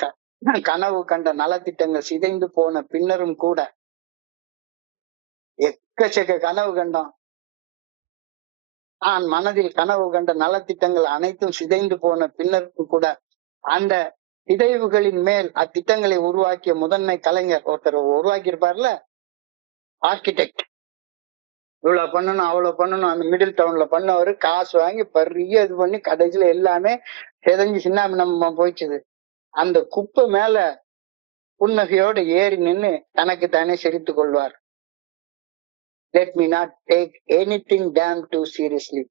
கனவு கண்ட நலத்திட்டங்கள் சிதைந்து போன பின்னரும் கூட, எக்கச்சக்க கனவு கண்டோம். மனதில் கனவு கண்ட நலத்திட்டங்கள் அனைத்தும் சிதைந்து போன பின்னருக்கும் கூட அந்த சிதைவுகளின் மேல் அத்திட்டங்களை உருவாக்கிய முதன்மை கலைஞர் ஒருத்தர் உருவாக்கி இருப்பார்ல, ஆர்கிடெக்ட். இவ்வளவு பண்ணணும் அவ்வளவு பண்ணணும், அந்த மிடில் டவுன்ல பண்ணவரு காசு வாங்கி பெரிய இது பண்ணி கடைசியில எல்லாமே செதஞ்சு சின்ன நம்ம போயிடுச்சுது. அந்த குப்பை மேல புன்னகையோடு ஏறி நின்று தனக்கு தானே சிரித்துக் கொள்வார். Let me not take anything damn too seriously.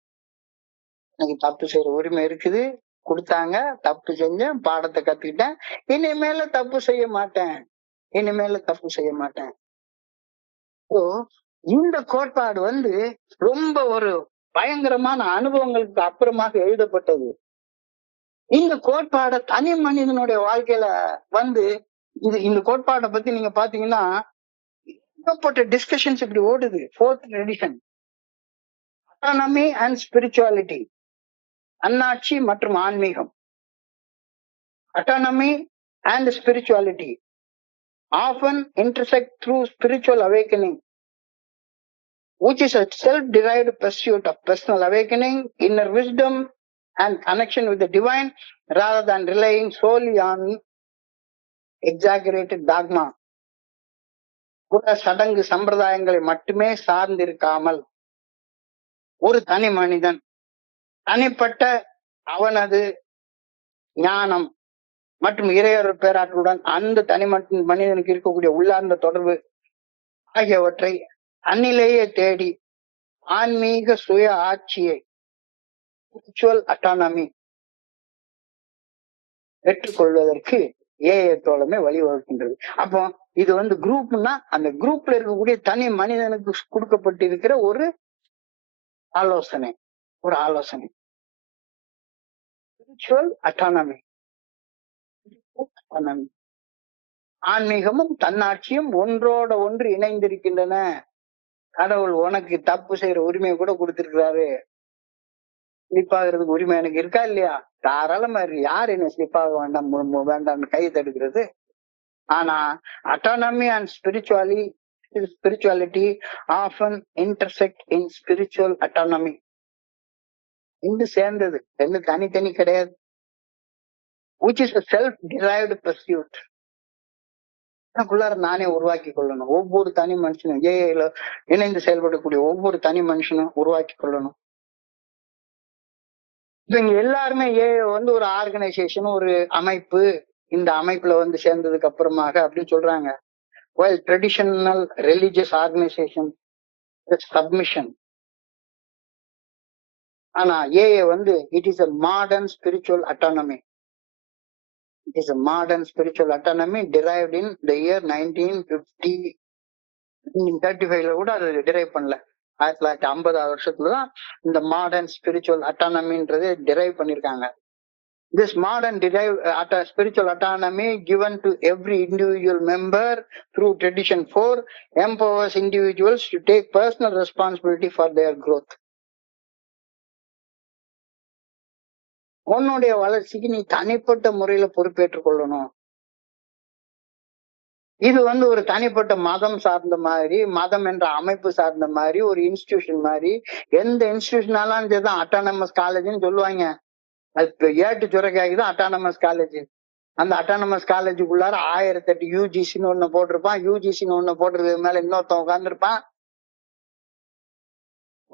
எனக்கு தப்பு செய்யற உரிமை இருக்குது, கொடுத்தாங்க, தப்பு செஞ்சேன், பாடத்தை கத்துக்கிட்டேன், இனிமேல தப்பு செய்ய மாட்டேன், இனிமேல தப்பு செய்ய மாட்டேன். இந்த கோட்பாடு ரொம்ப ஒரு பயங்கரமான அனுபவங்களுக்கு அப்புறமாக எழுதப்பட்டது. இந்த கோட்பாட தனி மனிதனுடைய வாழ்க்கையில இந்த கோட்பாடை பத்தி நீங்க பாத்தீங்கன்னா ஏகப்பட்ட டிஸ்கஷன்ஸ் இப்படி ஓடுது. Fourth tradition, autonomy and spirituality, தன்னாட்சி மற்றும் ஆன்மீகம். Autonomy and spirituality often intersect through spiritual awakening, which is a self-derived pursuit of personal awakening, inner wisdom, and connection with the divine, rather than relying solely on exaggerated dogma. கூட சடங்கு சம்பிரதாயங்களை மட்டுமே சார்ந்திருக்காமல் ஒரு தனி மனிதன் தனிப்பட்ட அவனது ஞானம் மற்றும் இறையொரு பேராற்றுடன் அந்த தனி மனிதனுக்கு இருக்கக்கூடிய உள்ளார்ந்த தொடர்பு ஆகியவற்றை தன்னிலேயே தேடி ஆன்மீக சுய ஆட்சியை, ஸ்பிரிச்சுவல் அட்டானமி பெற்றுக்கொள்வதற்கு ஏஏ தோழமை வழிவகுக்கின்றது. அப்போ இது குரூப்னா அந்த குரூப்ல இருக்கக்கூடிய தனி மனிதனுக்கு கொடுக்கப்பட்டிருக்கிற ஒரு ஆலோசனை. Spiritual autonomy. ஆன்மீகமும் தன்னாட்சியும் ஒன்றோட ஒன்று இணைந்திருக்கின்றன. கடவுள் உனக்கு தப்பு செய்யற உரிமையை கூட கொடுத்திருக்கிறாரு. ஸ்லிப் ஆகிறதுக்கு உரிமை எனக்கு இருக்கா இல்லையா? தாராளமா இருக்கு. யார் என்ன ஸ்லிப் ஆக வேண்டாம்னு கையை தடுக்கிறது? ஆனா autonomy and spirituality often intersect in spiritual autonomy. ரெண்டு சேர்ந்தது, ரெண்டு தனித்தனி கிடையாது. which is a self-derived pursuit. எனக்குள்ளார நானே உருவாக்கி கொள்ளணும். ஒவ்வொரு தனி மனுஷனும் ஏஐல இணைந்து செயல்படக்கூடிய ஒவ்வொரு தனி மனுஷனும் உருவாக்கி கொள்ளணும். இவங்க எல்லாருமே ஒரு ஆர்கனைசேஷன், ஒரு அமைப்பு. இந்த அமைப்புல சேர்ந்ததுக்கு அப்புறமாக அப்படின்னு சொல்றாங்க. while traditional religious organization submission, ஆனா AA it is a modern spiritual autonomy. It is a modern spiritual autonomy derived in the year 1950. 1935 கூட அது டிரைவ் பண்ணல. 1950 வருஷத்துலதான் இந்த மாடர்ன் ஸ்பிரிச்சுவல் அட்டானமின்றது டிரைவ் பண்ணிருக்காங்க. This modern spiritual autonomy given to every individual member through tradition 4 empowers individuals to take personal responsibility for their growth. உன்னுடைய வளர்ச்சிக்கு நீ தனிப்பட்ட முறையில பொறுப்பேற்றுக் கொள்ளணும். இது ஒரு தனிப்பட்ட மதம் சார்ந்த மாதிரி, மதம் என்ற அமைப்பு சார்ந்த மாதிரி, ஒரு இன்ஸ்டிடியூஷன் மாதிரி. எந்த இன்ஸ்டிடியூஷனாலும் இதுதான் அட்டானமஸ் காலேஜ்னு சொல்லுவாங்க. அது ஏட்டு சுரைக்காய்க்குதான் அட்டானமஸ் காலேஜ். அந்த அட்டானமஸ் காலேஜுக்குள்ளார 1008 யூஜிசின்னு ஒண்ணு போட்டிருப்பான். யூஜிசின்னு ஒண்ணு போட்டிருக்கிறது மேல இன்னொருத்தன் உட்கார்ந்துருப்பான்.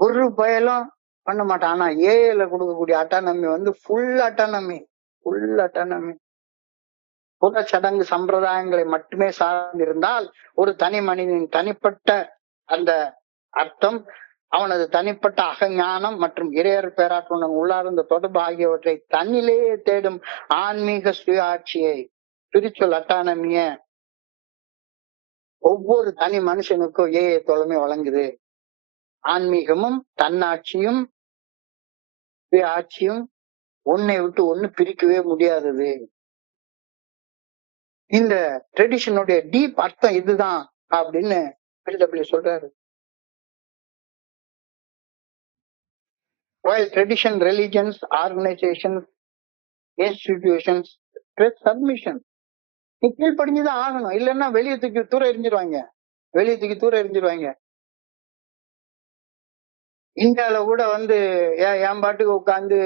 ஒரு பயலும் பண்ண மாட்டான். ஆனா ஏஏல கொடுக்கக்கூடிய அட்டானமி ஃபுல் அட்டானமி. புற சடங்கு சம்பிரதாயங்களை மட்டுமே சார்ந்திருந்தால் ஒரு தனி மனிதனின் தனிப்பட்ட அந்த அர்த்தம், அவனது தனிப்பட்ட அகஞானம் மற்றும் இறையர் பேராற்றுடன் உள்ளார்ந்த தொடர்பு ஆகியவற்றை தன்னிலேயே தேடும் ஆன்மீக சுயாட்சியை, ஸ்பிரிச்சுவல் அட்டானமிய ஒவ்வொரு தனி மனுஷனுக்கும் ஏஏ தோழமை வழங்குது. ஆன்மீகமும் தன்னாட்சியும் சுயாட்சியும் ஒன்னை விட்டு ஒண்ணு பிரிக்கவே முடியாதது. இந்த ட்ரெடிஷனுடைய டீப் அர்த்தம் இதுதான் அப்படின்னு பில்டபிள்யூ சொல்றாரு. While tradition, religions, organizations, institutions stress submission. நீ கீழ்ப்படிஞ்சுதான் ஆகணும், இல்லைன்னா வெளியே தூக்கி தூர எரிஞ்சிருவாங்க, வெளியே தூக்கி தூர எரிஞ்சிருவாங்க. இந்தியாவில கூட வந்து என் பாட்டுக்கு உட்காந்து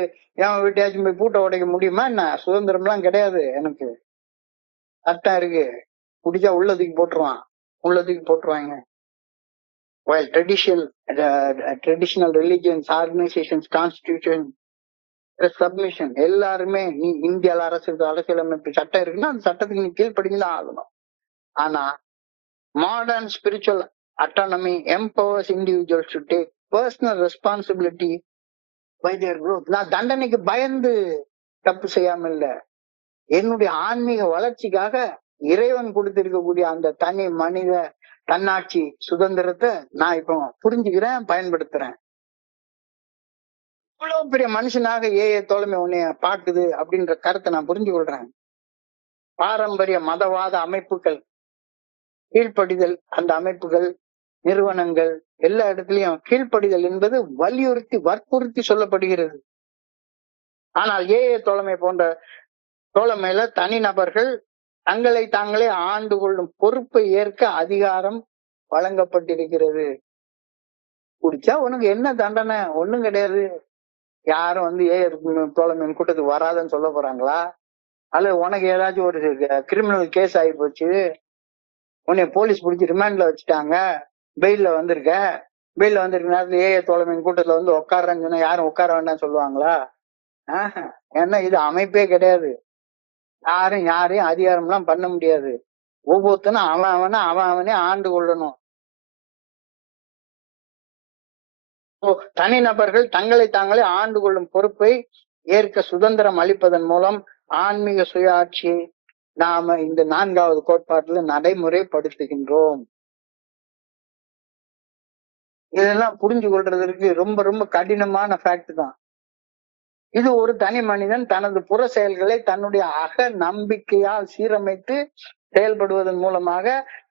என் வீட்டையாச்சும் போய் பூட்டை உடைக்க முடியுமா என்ன? சுதந்திரம்லாம் கிடையாது எனக்கு. சட்டம் இருக்கு, பிடிச்சா உள்ளதுக்கு போட்டுருவான், உள்ளதுக்கு போட்டுருவாங்க. While traditional religions, organizations, constitution, submission எல்லாருமே, நீ இந்தியால அரசியலமைப்பு சட்டம் இருக்குன்னா அந்த சட்டத்துக்கு நீ கீழ்ப்படிஞ்சுதான் ஆகணும். ஆனா modern spiritual autonomy empowers individuals to take personal responsibility by their growth. நான் தண்டனைக்கு பயந்து தப்பு செய்யாம இல்ல, என்னுடைய ஆன்மீக வளர்ச்சிக்காக இறைவன் கொடுத்திருக்கக்கூடிய அந்த தனி மனித தன்னாட்சி சுதந்திரத்தை நான் இப்போ புரிஞ்சுக்கிறேன், பயன்படுத்துறேன். இவ்வளவு பெரிய மனுஷனாக ஏஏ தோழமை உன்னைய பாக்குது அப்படின்ற கருத்தை நான் புரிஞ்சு கொள்றேன். பாரம்பரிய மதவாத அமைப்புகள் கீழ்ப்படிதல், அந்த அமைப்புகள் நிறுவனங்கள் எல்லா இடத்துலயும் கீழ்ப்படிதல் என்பது வற்புறுத்தி சொல்லப்படுகிறது. ஆனால் ஏஏ தோழமை போன்ற தோழமையில தனிநபர்கள் தங்களை தாங்களே ஆண்டு கொள்ளும் பொறுப்பை ஏற்க அதிகாரம் வழங்கப்பட்டிருக்கிறது. குடிச்சா உனக்கு என்ன தண்டனை? ஒண்ணும் கிடையாது. யாரும் வந்து தோழமையின் கூட்டத்துக்கு வராதுன்னு சொல்ல போறாங்களா? அல்ல உனக்கு ஏதாச்சும் ஒரு கிரிமினல் கேஸ் ஆகி போச்சு, உன்னை போலீஸ் பிடிச்சி ரிமாண்ட்ல வச்சுட்டாங்க, பெயில்ல வந்திருக்க, பெயில்ல வந்திருக்க நேரத்துல தோழமையின் கூட்டத்துல வந்து உட்கார்றேன்னு சொன்னா யாரும் உட்கார வேண்டாம்னு சொல்லுவாங்களா? ஏன்னா இது அமைப்பே கிடையாது. யாரையும் அதிகாரம் எல்லாம் பண்ண முடியாது. ஒவ்வொருத்தனும் அவனே ஆண்டு கொள்ளணும். தனிநபர்கள் தங்களை தாங்களே ஆண்டு கொள்ளும் பொறுப்பை ஏற்க சுதந்திரம் அளிப்பதன் மூலம் ஆன்மீக சுயாட்சியை நாம இந்த 4வது கோட்பாட்டுல நடைமுறைப்படுத்துகின்றோம். இதெல்லாம் புரிஞ்சு கொள்றதற்கு ரொம்ப ரொம்ப கடினமான ஃபேக்ட் தான். இது ஒரு தனி மனிதன் தனது புற செயல்களை தன்னுடைய அக நம்பிக்கையால் சீரமைத்து செயல்படுவதன் மூலமாக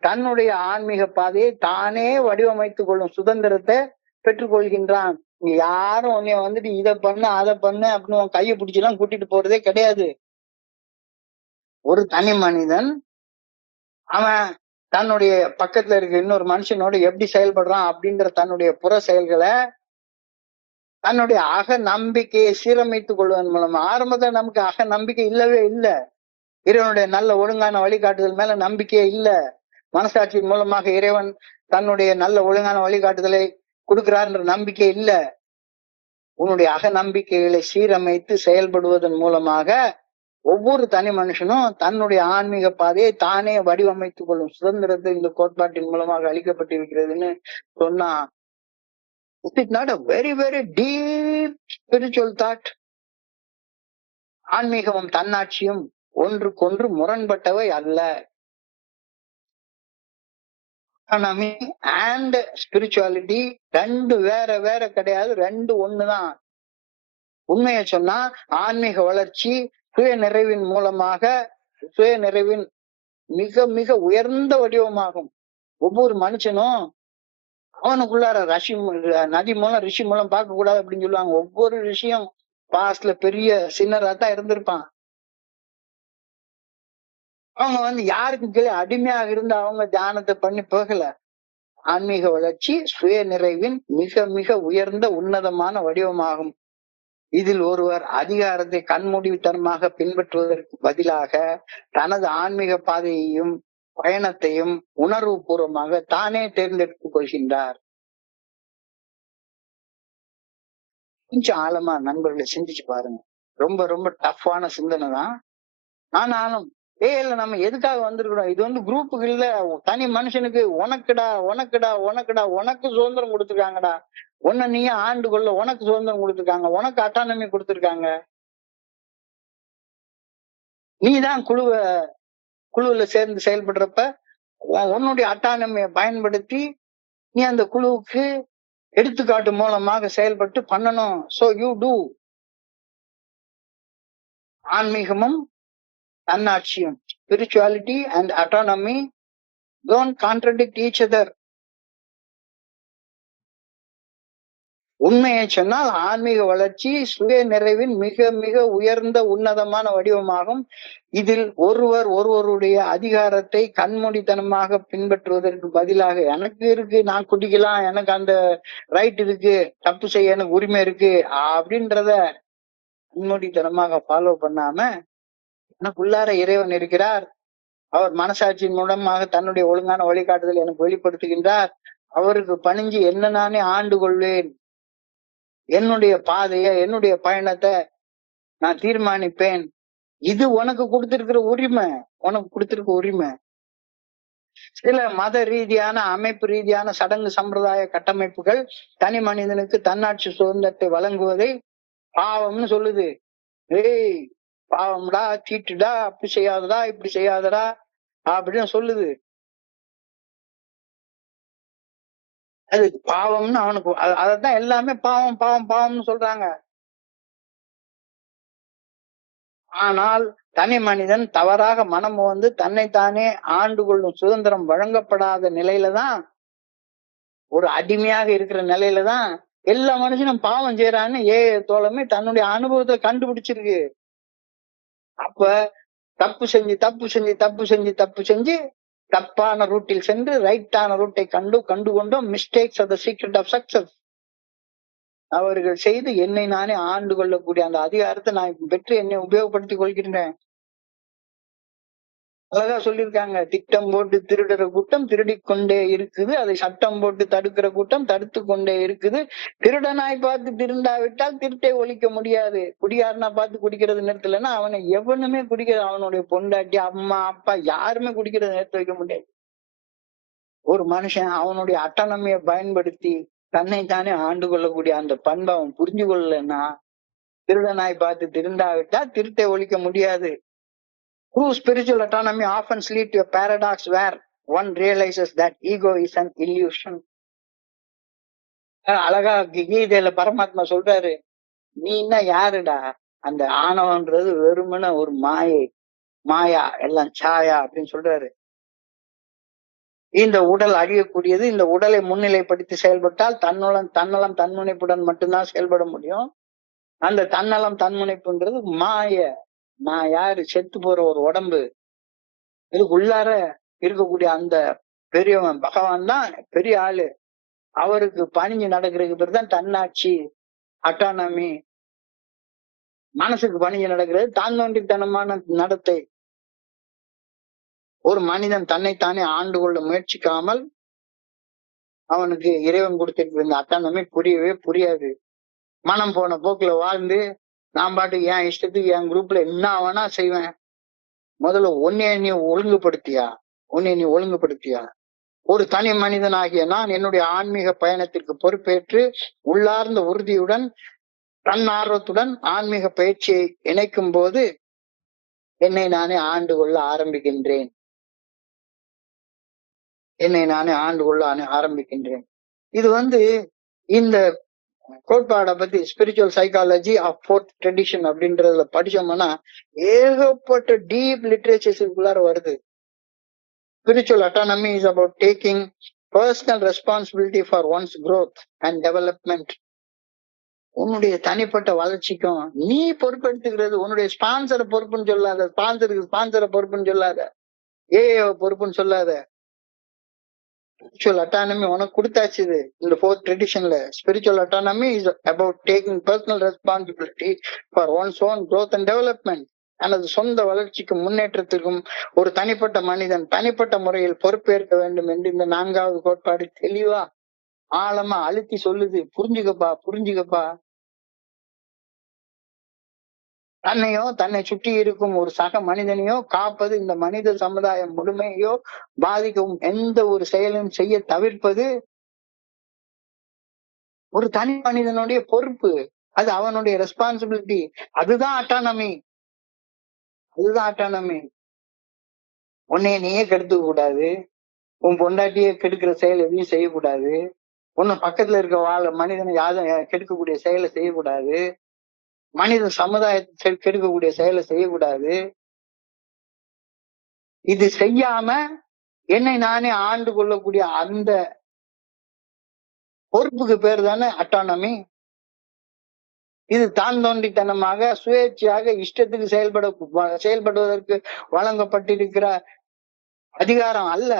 தன்னுடைய ஆன்மீக பாதையை தானே வடிவமைத்துக் கொள்ளும் சுதந்திரத்தை பெற்றுக்கொள்கின்றான். யாரும் உன்னைய வந்துட்டு இதை பண்ணு அதை பண்ணு அப்படின்னு உன் கையை பிடிச்செல்லாம் கூட்டிட்டு போறதே கிடையாது. ஒரு தனி மனிதன் அவன் தன்னுடைய பக்கத்துல இருக்க இன்னொரு மனுஷனோட எப்படி செயல்படுறான் அப்படின்ற தன்னுடைய புற செயல்களை தன்னுடைய அக நம்பிக்கையை சீரமைத்துக் கொள்வதன் மூலமா, ஆரம்பத்துல நமக்கு அக நம்பிக்கை இல்லவே இல்லை, இறைவனுடைய நல்ல ஒழுங்கான வழிகாட்டுதல் மேல நம்பிக்கையே இல்லை. மனசாட்சியின் மூலமாக இறைவன் தன்னுடைய நல்ல ஒழுங்கான வழிகாட்டுதலை கொடுக்கிறார்ன்ற நம்பிக்கை இல்ல. உன்னுடைய அக நம்பிக்கைகளை சீரமைத்து செயல்படுவதன் மூலமாக ஒவ்வொரு தனி மனுஷனும் தன்னுடைய ஆன்மீக பாதையை தானே வடிவமைத்துக் கொள்ளும் சுதந்திரத்தை இந்த கோட்பாட்டின் மூலமாக அளிக்கப்பட்டிருக்கிறதுன்னு சொன்னா, it is not a very very deep spiritual thought. ஆன்மீகமும் தன்னாட்சியும் ஒன்றுக்கொன்று முரண்பட்டவை அல்ல. எக்கானமி அண்ட் ஸ்பிரிச்சுவாலிட்டி ரெண்டு வேற வேற கிடையாது, ரெண்டு ஒண்ணுதான். உண்மையை சொன்னா ஆன்மீக வளர்ச்சி சுய நிறைவின் மூலமாக, சுய நிறைவின் மிக மிக உயர்ந்த வடிவமாகும். ஒவ்வொரு மனுஷனும் அவனுக்குள்ளார நதி மூலம் ரிஷி மூலம் பார்க்க கூடாது அப்படின்னு சொல்லுவாங்க. ஒவ்வொரு ரிஷியும் பாஸ்ட்ல பெரிய சின்னரா தான் இருந்திருப்பான். அவங்க வந்து யாருக்கு கீழே அடிமையாக இருந்து அவங்க தியானத்தை பண்ணி போகல. ஆன்மீக வளர்ச்சி சுய நிறைவின் மிக மிக உயர்ந்த உன்னதமான வடிவமாகும். இதில் ஒருவர் அதிகாரத்தை கண்மூடித்தனமாக பின்பற்றுவதற்கு பதிலாக தனது ஆன்மீக பாதையையும் பயணத்தையும் உணர்வு பூர்வமாக தானே தேர்ந்தெடுத்துக் கொள்கின்றார். கொஞ்சம் ஆழமா நண்பர்களை சிந்திச்சு பாருங்க. ரொம்ப ரொம்ப டஃப்பான சிந்தனை தான். ஆனாலும் இல்ல நம்ம எதுக்காக வந்திருக்கிறோம்? இது வந்து குரூப்புக்கு இல்ல, தனி மனுஷனுக்கு. உனக்குடா உனக்குடா உனக்குடா உனக்கு சுதந்திரம் கொடுத்துருக்காங்கடா. உன்னை நீயே ஆண்டு கொள்ள உனக்கு சுதந்திரம் கொடுத்துருக்காங்க, உனக்கு அட்டானமி கொடுத்துருக்காங்க. நீதான் குழுவுல சேர்ந்து செயல்படுறப்ப உன்னுடைய அட்டானமியை பயன்படுத்தி நீ அந்த குழுவுக்கு எடுத்துக்காட்டு மூலமாக செயல்பட்டு பண்ணணும். So you do. ஆன்மீகமும் தன்னாட்சியும், spirituality and autonomy don't contradict each other. உண்மையை சொன்னால் ஆன்மீக வளர்ச்சி சுய நிறைவின் மிக மிக உயர்ந்த உன்னதமான வடிவமாகும். இதில் ஒருவருடைய அதிகாரத்தை கண்மூடித்தனமாக பின்பற்றுவதற்கு பதிலாக, எனக்கு இருக்கு நான் குடிக்கலாம், எனக்கு அந்த ரைட் இருக்கு, தப்பு செய்ய எனக்கு உரிமை இருக்கு அப்படின்றத கண்மூடித்தனமாக ஃபாலோ பண்ணாம, எனக்குள்ளார இறைவன் இருக்கிறார், அவர் மனசாட்சியின் மூலமாக தன்னுடைய ஒழுங்கான வழிகாட்டுதல் எனக்கு வெளிப்படுத்துகின்றார், அவருக்கு பணிஞ்சு என்ன நானே ஆண்டு கொள்வேன், என்னுடைய பாதைய என்னுடைய பயணத்தை நான் தீர்மானிப்பேன். இது உனக்கு கொடுத்திருக்கிற உரிமை, உனக்கு கொடுத்திருக்க உரிமை. சில மத ரீதியான அமைப்பு ரீதியான சடங்கு சம்பிரதாய கட்டமைப்புகள் தனி மனிதனுக்கு தன்னாட்சி சுதந்திரத்தை வழங்குவதை பாவம்னு சொல்லுது. ஏய் பாவம்டா, தீட்டுடா, அப்படி செய்யாதடா, இப்படி செய்யாதடா அப்படின்னு சொல்லுது. அது பாவம்னு அவனுக்கு அதத்தான் எல்லாமே பாவம் பாவம் பாவம்னு சொல்றாங்க. ஆனால் தனி மனிதன் தவறாக மனம் வந்து தன்னைத்தானே ஆண்டு கொள்ளும் சுதந்திரம் வழங்கப்படாத நிலையில தான், ஒரு அடிமையாக இருக்கிற நிலையில தான் எல்லா மனுஷனும் பாவம் செய்யறான்னு தோழமே தன்னுடைய அனுபவத்தை கண்டுபிடிச்சிருக்கு. அப்ப தப்பு செஞ்சு தப்பான ரூட்டில் சென்று ரைட்டான ரூட்டை கண்டுகொண்டோம். Mistakes are the secret of success. அவர்கள் செய்து என்னை நானே ஆண்டு கொள்ளக்கூடிய அந்த அதிகாரத்தை நான் பெற்று என்னை உபயோகப்படுத்திக் கொள்கின்றேன். அழகா சொல்லியிருக்காங்க, திட்டம் போட்டு திருடுற கூட்டம் திருடிக்கொண்டே இருக்குது, அதை சட்டம் போட்டு தடுக்கிற கூட்டம் தடுத்து கொண்டே இருக்குது. திருடனாய் பார்த்து திருந்தாவிட்டால் திருட்டை ஒழிக்க முடியாது. குடியாரனா பார்த்து குடிக்கிறது நிறுத்தலைன்னா அவனை எவனுமே குடிக்கிறது, அவனுடைய பொண்டாட்டி அம்மா அப்பா யாருமே குடிக்கிறத நிறுத்த வைக்க முடியாது. ஒரு மனுஷன் அவனுடைய அட்டானமியை பயன்படுத்தி தன்னை தானே ஆண்டு கொள்ளக்கூடிய அந்த பண்பை அவன் புரிஞ்சு கொள்ளலைன்னா, திருடனாய் பார்த்து திருந்தாவிட்டா திருட்டை ஒழிக்க முடியாது. True spiritual autonomy often leads to a paradox where one realizes that ego is an illusion. அழகா கீதையில பரமாத்மா சொல்றாரு, நீ என்ன யாருடா, அந்த ஆணவன்றது வெறுமன ஒரு மாயா எல்லாம் சாயா அப்படின்னு சொல்றாரு. இந்த உடல் அழியக்கூடியது, இந்த உடலை முன்னிலைப்படுத்தி செயல்பட்டால் தன்னலம் தன்முனைப்புடன் மட்டும்தான் செயல்பட முடியும். அந்த தன்னலம் தன்முனைப்புன்றது நான் யாரு, செத்து போற ஒரு உடம்பு. இதுக்கு உள்ளார இருக்கக்கூடிய அந்த பெரியவன் பகவான் தான் பெரிய ஆளு. அவருக்கு பணிஞ்சு நடக்கிறதுக்கு பேர் தான் தன்னாட்சி, அட்டானமி. மனசுக்கு பணிஞ்சு நடக்கிறது தாந்தோன்றித்தனமான நடத்தை. ஒரு மனிதன் தன்னைத்தானே ஆண்டு கொள்ள முயற்சிக்காமல் அவனுக்கு இறைவன் கொடுத்திருக்கிற இந்த அட்டானமி புரியவே புரியாது. மனம் போன போக்குல வாழ்ந்து நான் பாட்டு என் இஷ்டத்துக்கு என் குரூப்ல என்ன வேணா செய்வேன். முதல்ல உன்னைய நீ ஒழுங்குபடுத்தியா? ஒரு தனி மனிதனாகிய நான் என்னுடைய ஆன்மீக பயணத்திற்கு பொறுப்பேற்று உள்ளார்ந்த உறுதியுடன் தன்னார்வத்துடன் ஆன்மீக பயிற்சியை இணைக்கும் போது என்னை நானே ஆண்டு கொள்ள ஆரம்பிக்கின்றேன். இது இந்த கோட்பாடை பத்தி spiritual psychology of fourth tradition அப்படின்றதுல படிச்சோம்னா ஏகப்பட்ட டீப் லிட்ரேச்சர்ஸுக்குள்ளார வருது. Spiritual autonomy is about taking personal responsibility for one's growth and development. உன்னுடைய தனிப்பட்ட வளர்ச்சிக்கும் நீ பொறுப்பெடுத்துக்கிறது. உன்னுடைய ஸ்பான்சரை பொறுப்புன்னு சொல்லாத, ஸ்பான்சரை பொறுப்புன்னு சொல்லாத, பொறுப்புன்னு சொல்லாத. Spiritual autonomy உனக்கு கொடுத்தாச்சு. இந்த fourth traditionல spiritual autonomy is about taking personal responsibility for one's own growth and development. எனது சொந்த வளர்ச்சிக்கும் முன்னேற்றத்திற்கும் ஒரு தனிப்பட்ட மனிதன் தனிப்பட்ட முறையில் பொறுப்பேற்க வேண்டும் என்று இந்த 4வது கோட்பாடு தெளிவா ஆழமா அழுத்தி சொல்லுது. புரிஞ்சுக்கப்பா. தன்னையோ தன்னை சுற்றி இருக்கும் ஒரு சக மனிதனையோ காப்பது, இந்த மனித சமுதாயம் முழுமையோ பாதிக்கும் எந்த ஒரு செயலும் செய்ய தவிர்ப்பது ஒரு தனி மனிதனுடைய பொறுப்பு. அது அவனுடைய ரெஸ்பான்சிபிலிட்டி. அதுதான் அட்டானமி. அதுதான் அட்டானமி. உன்னைய நீயே கெடுத்துக்க கூடாது. உன் பொண்டாட்டியே கெடுக்கிற செயல் எதையும் செய்யக்கூடாது. உன்னை பக்கத்துல இருக்க மனிதனை யாரும் கெடுக்கக்கூடிய செயலை செய்யக்கூடாது. மனித சமுதாயத்தை கெடுக்கக்கூடிய செயலை செய்யக்கூடாது. இது செய்யாம என்னை நானே ஆண்டு கொள்ளக்கூடிய அந்த பொறுப்புக்கு பேர் தானே அட்டானமி. இது தான் தோன்றித்தனமாக சுயேட்சையாக இஷ்டத்துக்கு செயல்படுவதற்கு வழங்கப்பட்டிருக்கிற அதிகாரம் அல்ல.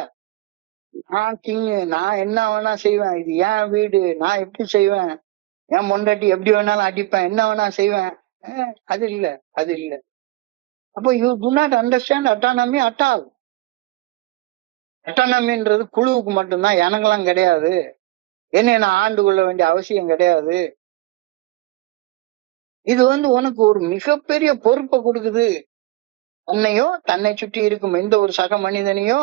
நான் கிங், நான் என்ன வேணா செய்வேன், இது என் வீடு, நான் எப்படி செய்வேன், என் பொண்டாட்டி எப்படி வேணாலும் அடிப்பேன், என்ன வேணா செய்வேன். அது இல்ல, அது இல்ல. அப்போ you do not understand autonomy at all. அட்டானமின்றது குழுவுக்கு மட்டும்தான், எனக்கெல்லாம் கிடையாது. என்னை நான் ஆண்டு கொள்ள வேண்டிய அவசியம் கிடையாது. இது உனக்கு ஒரு மிகப்பெரிய பொறுப்பை கொடுக்குது. தன்னையோ தன்னை சுற்றி இருக்கும் எந்த ஒரு சக மனிதனையோ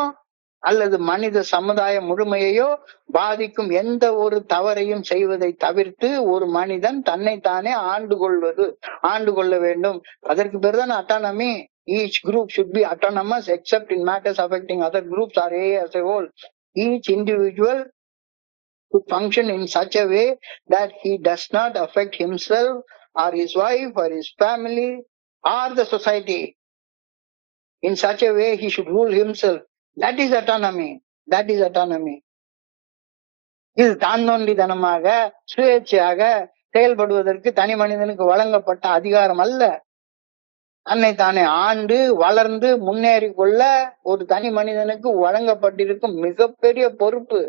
அல்லது மனித சமுதாயம் முழுமையையோ பாதிக்கும் எந்த ஒரு தவறையும் செய்வதை தவிர்த்து ஒரு மனிதன் தன்னைத்தானே ஆண்டு கொள்ள வேண்டும். அதற்கு பேர்தான் autonomy. Each group should be autonomous except in matters affecting other groups or as a whole. Each individual should function in such a way that he does not affect himself or his wife or his family or the society. In such a way he should rule himself. That is autonomy. That is autonomy. இது தாந்தோன்றித்தனமாக சுயேட்சையாக செயல்படுவதற்கு தனி மனிதனுக்கு வழங்கப்பட்ட அதிகாரம் அல்ல. தன்னை தானே ஆண்டு வளர்ந்து முன்னேறி கொள்ள ஒரு தனி மனிதனுக்கு வழங்கப்பட்டிருக்கும் மிகப்பெரிய பொறுப்பு.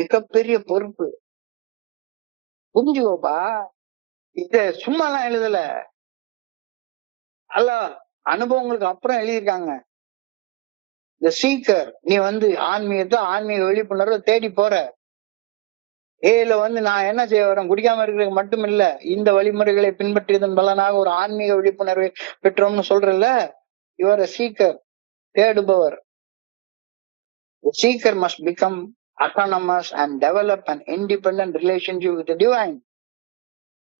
மிகப்பெரிய பொறுப்பு. புரிஞ்சுக்கோப்பா. இத சும்மாலாம் எழுதல, அல்ல அனுபவங்களுக்கு அப்புறம் எழுதியிருக்காங்க. இந்த சீக்கர், நீ ஆன்மீக விழிப்புணர்வை தேடி போற. நான் என்ன செய்ய வரேன், குடிக்காம இருக்கிறது மட்டும் இல்ல, இந்த வழிமுறைகளை பின்பற்றியதன் பலனாக ஒரு ஆன்மீக விழிப்புணர்வை பெற்றோம்னு சொல்றல. யுவர் சீக்கர், தேடுபவர். Seeker must become autonomous and develop an independent relationship with the divine.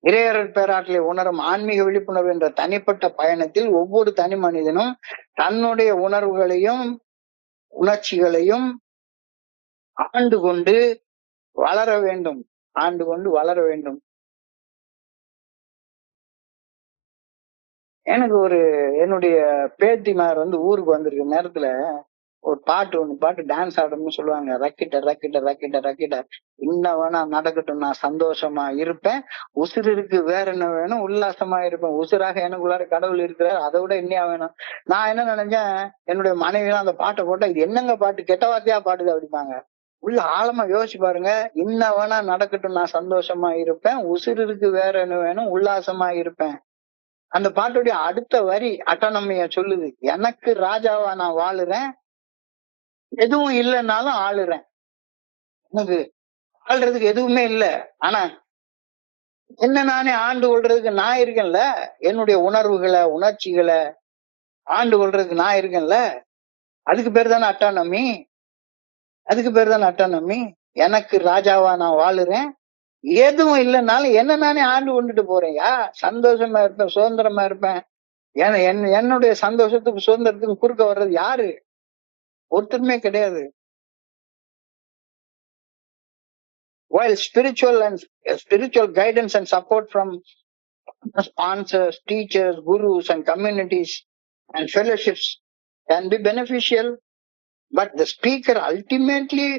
இறையரர் பேராற்றலை உணரும் ஆன்மீக விழிப்புணர்வு என்ற தனிப்பட்ட பயணத்தில் ஒவ்வொரு தனி மனிதனும் தன்னுடைய உணர்வுகளையும் உணர்ச்சிகளையும் ஆண்டு கொண்டு வளர வேண்டும். எனக்கு என்னுடைய பேத்திமார் ஊருக்கு வந்திருக்க நேரத்துல ஒரு பாட்டு டான்ஸ் ஆடணும்னு சொல்லுவாங்க. ரக்கிட்ட ரக்கிட்ட ரக்கிட்ட ரக்கிட்ட, இன்னும் வேணா நடக்கட்டும், நான் சந்தோஷமா இருப்பேன், உசுறு இருக்கு, வேற என்ன வேணும், உல்லாசமா இருப்பேன், உசுராக எனக்குள்ளார கடவுள் இருக்கிறார், அதை விட என்னையா வேணும். நான் என்ன நினைச்சேன், என்னுடைய மனைவிலாம் அந்த பாட்டை போட்டா இது என்னங்க பாட்டு, கெட்ட வார்த்தையா பாடுது அப்படிப்பாங்க. உள்ள ஆழமா யோசிச்சு பாருங்க. இன்னும் வேணா நடக்கட்டும், நான் சந்தோஷமா இருப்பேன், உசுறு இருக்கு, வேற என்ன வேணும், உல்லாசமா இருப்பேன். அந்த பாட்டுடைய அடுத்த வரி அட்டானமிய சொல்லுது. எனக்கு ராஜாவா நான் வாழுறேன், எதுவும் இல்லைன்னாலும் ஆளுறேன். எனக்கு ஆள்றதுக்கு எதுவுமே இல்லை, ஆனா என்ன நானே ஆண்டு கொள்றதுக்கு நான் இருக்கேன்ல. என்னுடைய உணர்வுகளை உணர்ச்சிகளை ஆண்டு கொள்றதுக்கு நான் இருக்கேன்ல. அதுக்கு பேர் தானே அட்டானமி. அதுக்கு பேர் தானே அட்டானமி. எனக்கு ராஜாவா நான் வாழுறேன், எதுவும் இல்லைன்னாலும் என்ன நானே ஆண்டு கொண்டுட்டு போறேன்யா. சந்தோஷமா இருப்பேன், சுதந்திரமா இருப்பேன். என்னுடைய சந்தோஷத்துக்கு சுதந்திரத்துக்கு குறுக்க வர்றது யாரு? ஒருத்தருமே கிடையாது. While spiritual guidance and support from sponsors, teachers, gurus and communities and fellowships can be beneficial, but the speaker ultimately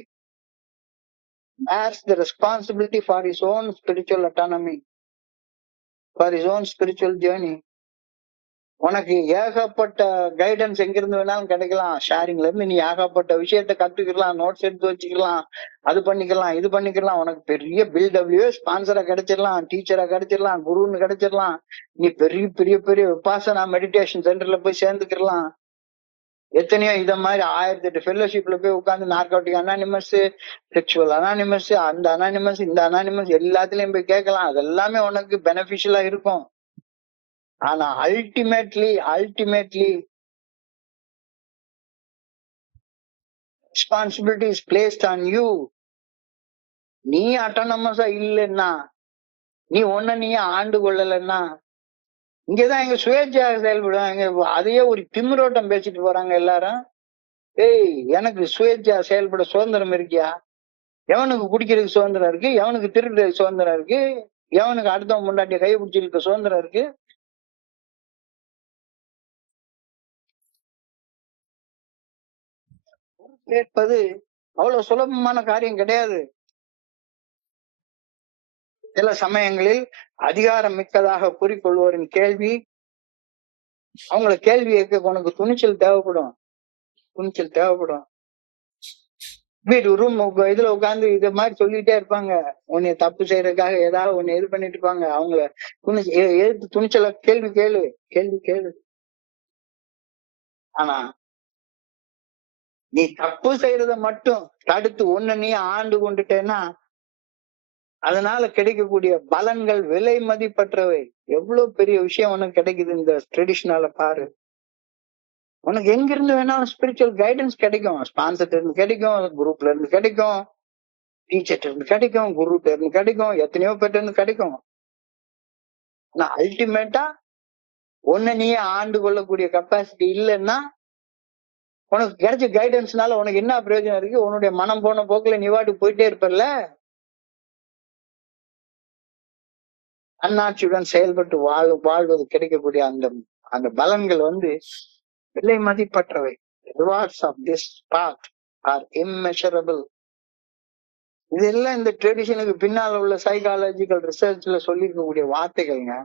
bears the responsibility for his own spiritual autonomy, for his own spiritual journey. உனக்கு ஏகப்பட்ட guidance எங்கிருந்து வேணாலும் கிடைக்கலாம். ஷேரிங்ல இருந்து நீ ஏகப்பட்ட விஷயத்த கத்துக்கலாம், நோட்ஸ் எடுத்து வச்சுக்கலாம், அது பண்ணிக்கலாம், இது பண்ணிக்கலாம். உனக்கு பெரிய பில்டபிள்யூ ஸ்பான்சரா கிடைச்சிடலாம், டீச்சரா கிடைச்சிடலாம், குருன்னு கிடைச்சிடலாம். நீ பெரிய பெரிய பெரிய விபாசனா மெடிடேஷன் சென்டர்ல போய் சேர்ந்துக்கலாம். எத்தனையோ இத மாதிரி 1008 ஃபெல்லோஷிப்ல போய் உட்கார்ந்து நார்கோட்டிக் அனானிமஸ், செக்சுவல் அனானிமஸ், அந்த அனானிமஸ், இந்த அனானிமஸ் எல்லாத்துலயும் போய் கேட்கலாம். அதெல்லாமே உனக்கு பெனிஃபிஷியலா இருக்கும். ஆனா ultimately responsibility is placed on you. நீ அட்டானமஸா இல்லைன்னா, நீ நீயே ஆண்டு கொள்ளலைன்னா, இங்கதான் எங்க சுயேட்சையாக செயல்படும். எங்க அதையே ஒரு திமிரோட்டம் பேசிட்டு போறாங்க எல்லாரும். ஏய், எனக்கு சுயேட்சையா செயல்பட சுதந்திரம் இருக்கியா? எவனுக்கு குடிக்கிறதுக்கு சுதந்திரம் இருக்கு, எவனுக்கு திருடுறதுக்கு சுதந்திரம் இருக்கு, எவனுக்கு அடுத்தவன் முன்னாடிய கை பிடிச்சிருக்க சுதந்திரம் இருக்கு. கேட்பது அவ்வளவு சுலபமான காரியம் கிடையாது. சில சமயங்களில் அதிகாரம் மிக்கதாக கூறிக்கொள்வோரின் கேள்வி, அவங்கள கேள்வி கேட்க உனக்கு துணிச்சல் தேவைப்படும். வீடு ரூம் இதுல உட்காந்து இத மாதிரி சொல்லிட்டே இருப்பாங்க. உன்னை தப்பு செய்யறதுக்காக ஏதாவது ஒண்ணு இது பண்ணிட்டு இருப்பாங்க. அவங்கள எதிர்த்து துணிச்சல கேள்வி கேளு. ஆனா நீ தப்பு செய்யறத மட்டும் தடுத்து நீ ஆண்டு கொண்டுட்டேன்னா, அதனால கிடைக்கக்கூடிய பலன்கள் விலை மதிப்பற்றவை. எவ்வளவு பெரிய விஷயம் உனக்கு கிடைக்குது இந்த ட்ரெடிஷனால பாரு. உனக்கு எங்க இருந்து வேணாலும் ஸ்பிரிச்சுவல் கைடன்ஸ் கிடைக்கும். ஸ்பான்சர்ல இருந்து கிடைக்கும், குரூப்ல இருந்து கிடைக்கும், டீச்சர்ல இருந்து கிடைக்கும், குருட்ட இருந்து கிடைக்கும், எத்தனையோ பேர்ட்ட இருந்து கிடைக்கும். ஆனா அல்டிமேட்டா நீயே ஆண்டு கொள்ளக்கூடிய கெப்பாசிட்டி இல்லைன்னா, உனக்கு கிடைச்ச கைடன்ஸ்னால உனக்கு என்ன பிரயோஜனம் இருக்கு? உன்னுடைய மனம் போன போக்குல நீ வாட்டுக்கு போயிட்டே இருப்பல்ல. தன்னாட்சியுடன் செயல்பட்டு வாழ்வது கிடைக்கக்கூடிய அந்த பலன்கள் விலை மதிப்பற்றவை. Rewards of this path are immeasurable. இதெல்லாம் இந்த ட்ரெடிஷனுக்கு பின்னால உள்ள சைக்காலஜிக்கல் ரிசர்ச்ல சொல்லியிருக்கக்கூடிய வார்த்தைகள்ங்க.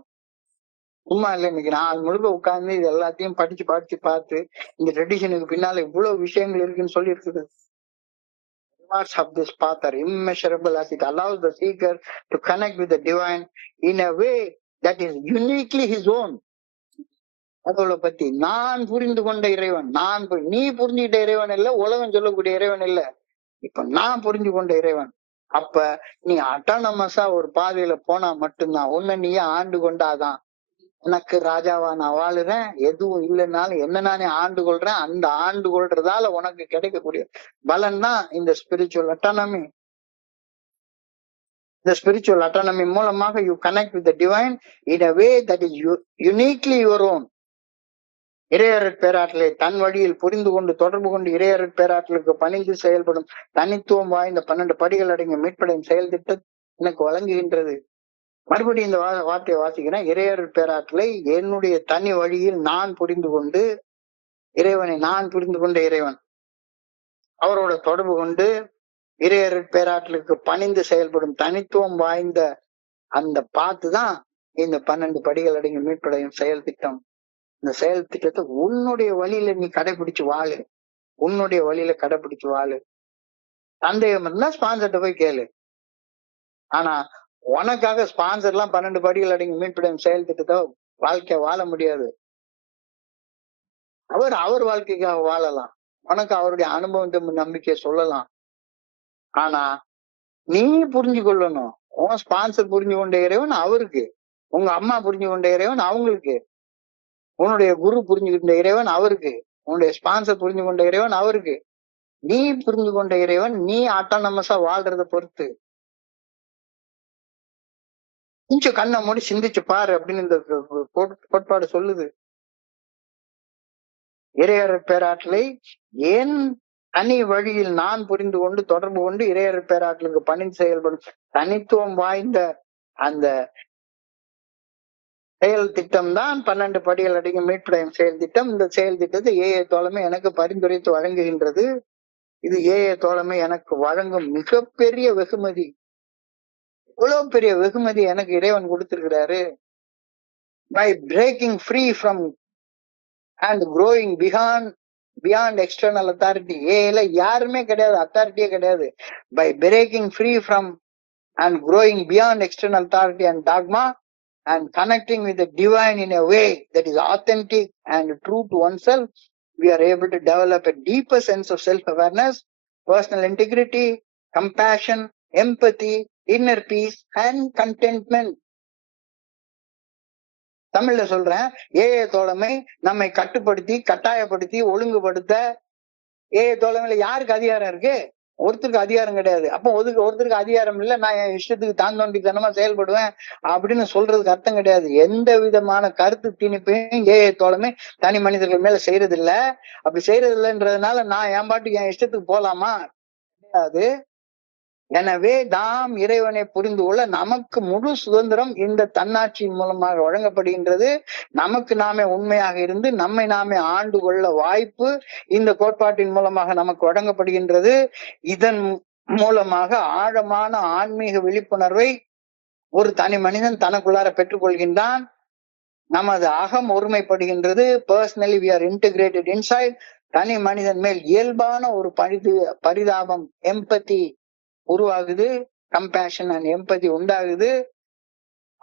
சும்மா இல்ல, இன்னைக்கு நாள் முழுக்க உட்கார்ந்து இது எல்லாத்தையும் படிச்சு பார்த்து இந்த ட்ரெடிஷனுக்கு பின்னால இவ்வளவு விஷயங்கள் இருக்குன்னு சொல்லி இருக்குது. Rewards of this path are immeasurable as it allows the seeker to connect with the divine in a way that is uniquely his own. அதோட பத்தி நான் புரிந்து கொண்ட இறைவன், நீ புரிஞ்சுக்கிட்ட இறைவன் இல்ல, உலகம் சொல்லக்கூடிய இறைவன் இல்ல, இப்ப நான் புரிஞ்சு கொண்ட இறைவன். அப்ப நீ அட்டானமஸா ஒரு பாதையில போனா மட்டும்தான் நீயே ஆண்டு கொண்டாதான். எனக்கு ராஜாவா நான் வாழுறேன், எதுவும் இல்லைன்னாலும் நானே ஆண்டு கொள்றேன். அந்த ஆண்டு கொள்றதால உனக்கு கிடைக்கக்கூடிய பலன் தான் இந்த ஸ்பிரிச்சுவல் அட்டானமி. இந்த ஸ்பிரிச்சுவல் அட்டானமி மூலமாக you connect with the divine in a way that is uniquely your own. இறையறற் பேராற்றலை தன் வழியில் புரிந்து கொண்டு தொடர்பு கொண்டு இறையறற் பேராற்றலுக்கு பணிந்து செயல்படும் தனித்துவம் வாய்ந்த 12 படிகள் அடங்கிய மீட்படையும் செயல் திட்டம் எனக்கு வழங்குகின்றது. மறுபடியும் இந்த வார்த்தையை வாசிக்கிறேன். இறையறற் பேராற்றலை என்னுடைய தனி வழியில் நான் புரிந்து கொண்டு இறைவனை, நான் புரிந்து கொண்ட இறைவன் அவரோட தொடர்பு கொண்டு இறையறற் பேராற்றலுக்கு பணிந்து செயல்படும் தனித்துவம் வாய்ந்த அந்த பாத்துதான் இந்த 12 படிகள் அடங்கிய மீட்படையும் செயல் திட்டம். இந்த செயல் திட்டத்தை உன்னுடைய வழியில நீ கடைபிடிச்சு வாழு. சந்தேகம் இருந்தா ஸ்பான்சர்ட்ட போய் கேளு. ஆனா உனக்காக ஸ்பான்சர் எல்லாம் 12 படிகள் அடங்கி மீட்படையும் செயல் திட்டத்தை வாழ்க்கை வாழ முடியாது. அவர் வாழ்க்கைக்காக வாழலாம், உனக்கு அவருடைய அனுபவத்தை நம்பிக்கை சொல்லலாம். ஆனா நீ புரிஞ்சு கொள்ளணும். உன் ஸ்பான்சர் புரிஞ்சு கொண்ட இறைவன் அவருக்கு, உங்க அம்மா புரிஞ்சு கொண்ட இறைவன் அவங்களுக்கு, உன்னுடைய குரு புரிஞ்சுக்கிட்ட இறைவன் அவருக்கு, உன்னுடைய ஸ்பான்சர் புரிஞ்சு கொண்ட இறைவன் அவருக்கு. நீ புரிஞ்சு கொண்ட இறைவன் நீ ஆட்டானமஸா வாழ்றத பொறுத்து. கொஞ்சம் கண்ணை மூடி சிந்திச்சு பாரு அப்படின்னு இந்த கோட்பாடு சொல்லுது. இறையறற் பேராற்றலை ஏன் தனி வழியில் நான் புரிந்து கொண்டு தொடர்பு கொண்டு இறையறற் பேராற்றலுக்கு பணிந்து செயல்படும் தனித்துவம் வாய்ந்த அந்த செயல் திட்டம் தான் 12 படிகள் அடங்கிய மீட்படையும் செயல் திட்டம். இந்த செயல் திட்டத்தை ஏஏ தோழமை எனக்கு பரிந்துரைத்து வழங்குகின்றது. இது ஏஏ தோழமை எனக்கு வழங்கும் மிகப்பெரிய வெகுமதி. இவ்வளவு பெரிய வெகுமதி எனக்கு இறைவன் கொடுத்திருக்கிறாரு. By breaking free from and growing beyond external authority. ஏல யாருமே கிடையாது, அத்தாரிட்டியே கிடையாது. By breaking free from and growing beyond external authority and dogma and connecting with the divine in a way that is authentic and true to oneself, we are able to develop a deeper sense of self-awareness, personal integrity, compassion, empathy, inner peace and contentment. தமிழ்ல சொல்றேன். AA தோழமை நம்மை கட்டுப்படுத்தி, கட்டாயப்படுத்தி, ஒழுங்குபடுத்த AA தோழமையில யாருக்கு அதிகாரம் இருக்கு? ஒருத்தருக்கு அதிகாரம் கிடையாது. அப்போ ஒருத்தருக்கு அதிகாரம் இல்ல, நான் என் இஷ்டத்துக்கு தாந்தோண்டித்தனமா செயல்படுவேன் அப்படின்னு சொல்றதுக்கு அர்த்தம் கிடையாது. எந்த விதமான கருத்து திணிப்பையும் ஏஏ தோழமை தனி மனிதர்கள் மேல செய்யறது இல்ல. அப்படி செய்யறது இல்லைன்றதுனால நான் என் பாட்டுக்கு என் இஷ்டத்துக்கு போலாமா? கிடையாது. எனவே நாம் இறைவனை புரிந்து கொள்ள நமக்கு முழு சுதந்திரம் இந்த தன்னாட்சியின் மூலமாக வழங்கப்படுகின்றது. நமக்கு நாமே உண்மையாக இருந்து நம்மை நாமே ஆண்டு கொள்ள வாய்ப்பு இந்த கோட்பாட்டின் மூலமாக நமக்கு வழங்கப்படுகின்றது. இதன் மூலமாக ஆழமான ஆன்மீக விழிப்புணர்வை ஒரு தனி மனிதன் தனக்குள்ளார பெற்றுக்கொள்கின்றான். நமது அகம் ஒருமைப்படுகின்றது. Personally we are integrated inside. தனி மனிதன் மேல் இயல்பான ஒரு பரிதாபம், எம்பத்தி உருவாகுது. கம்பேஷன் அண்ட் எம்பதி உண்டாகுது.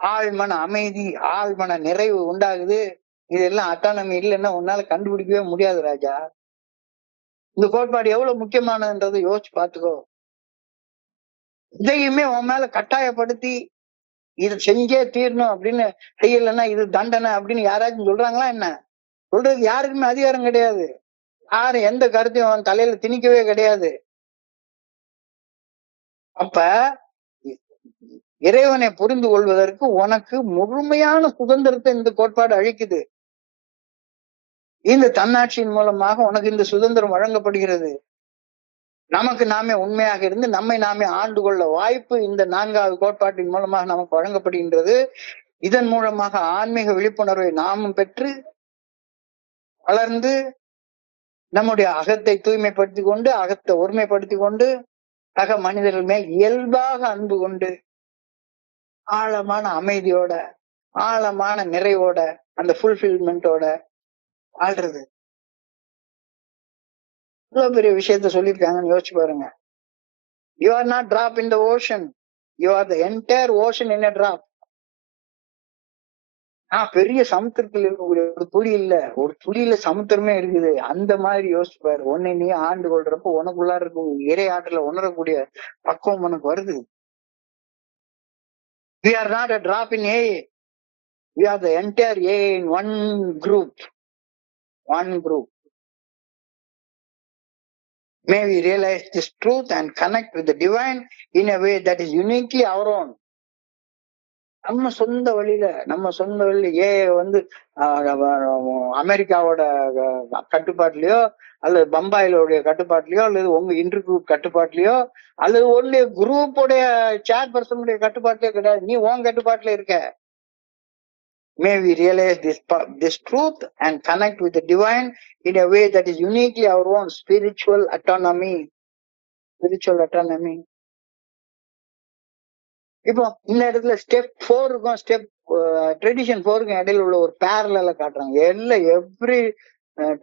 ஆழ்மன அமைதி, ஆழ்மன நிறைவு உண்டாகுது. இதெல்லாம் அட்டானமி இல்லைன்னா உன்னால கண்டுபிடிக்கவே முடியாது ராஜா. இந்த கோட்பாடு எவ்வளவு முக்கியமானதுன்றதை யோசிச்சு பாத்துக்கோ. இதையுமே உன் மேல கட்டாயப்படுத்தி இது செஞ்சே தீரணும் அப்படின்னு செய்யலைன்னா இது தண்டனை அப்படின்னு யாராச்சும் சொல்றாங்களா என்ன? சொல்றதுக்கு யாருக்குமே அதிகாரம் கிடையாது. யாரும் எந்த கருத்தையும் அவன் தலையில திணிக்கவே கிடையாது. அப்ப இறைவனை புரிந்து கொள்வதற்கு உனக்கு முழுமையான சுதந்திரத்தை இந்த கோட்பாடு அளிக்குது. இந்த தன்னாட்சியின் மூலமாக உனக்கு இந்த சுதந்திரம் வழங்கப்படுகிறது. நமக்கு நாமே உண்மையாக இருந்து நம்மை நாமே ஆண்டு கொள்ள வாய்ப்பு இந்த 4வது கோட்பாட்டின் மூலமாக நமக்கு வழங்கப்படுகின்றது. இதன் மூலமாக ஆன்மீக விழிப்புணர்வை நாமும் பெற்று வளர்ந்து நம்முடைய அகத்தை தூய்மைப்படுத்தி கொண்டு, அகத்தை ஒருமைப்படுத்தி கொண்டு, சக மனிதர்கள் மேல் இயல்பாக அன்பு கொண்டு, ஆழமான அமைதியோட, ஆழமான நிறைவோட, அந்த ஃபுல்ஃபில்மெண்டோட வாழ்றது. இவ்வளவு பெரிய விஷயத்த சொல்லியிருக்காங்கன்னு யோசிச்சு பாருங்க. You are not drop in the ocean, you are the entire ocean in a drop. பெரிய சமுத்திரத்தில் இருக்கக்கூடிய ஒரு துளி இல்ல, ஒரு துளியில சமுத்திரமே இருக்குது. அந்த மாதிரி யோசிச்சு பாரு. உன்னை நீ ஆண்டு கொள்றப்ப உனக்குள்ளார இருக்க இறை ஆற்றல உணரக்கூடிய பக்குவம் உனக்கு வருது. We are not a drop in AA. We are the entire AA in one group. One group. May we realize this truth and connect with the divine in a way that is uniquely our own. நம்ம சொந்த வழியில AI வந்து அமெரிக்காவோட கட்டுப்பாட்டுலயோ அல்லது பம்பாயிலோடைய கட்டுப்பாட்டுலயோ அல்லது உங்க inter group கட்டுப்பாட்டுலயோ அல்லது ஒன்னுடைய குரூப்போடைய சேர் பர்சனுடைய கட்டுப்பாட்டுலயோ கிடையாது. நீ உன் கட்டுப்பாட்டுல இருக்க. May we realize this truth and connect with the divine in a way that is uniquely our own. Spiritual autonomy. இப்போ இந்த இடத்துல ஸ்டெப் 4க்கும் ஸ்டெப் ட்ரெடிஷன் 4க்கும் இடையில உள்ள ஒரு பேரலல காட்டுறாங்க. Every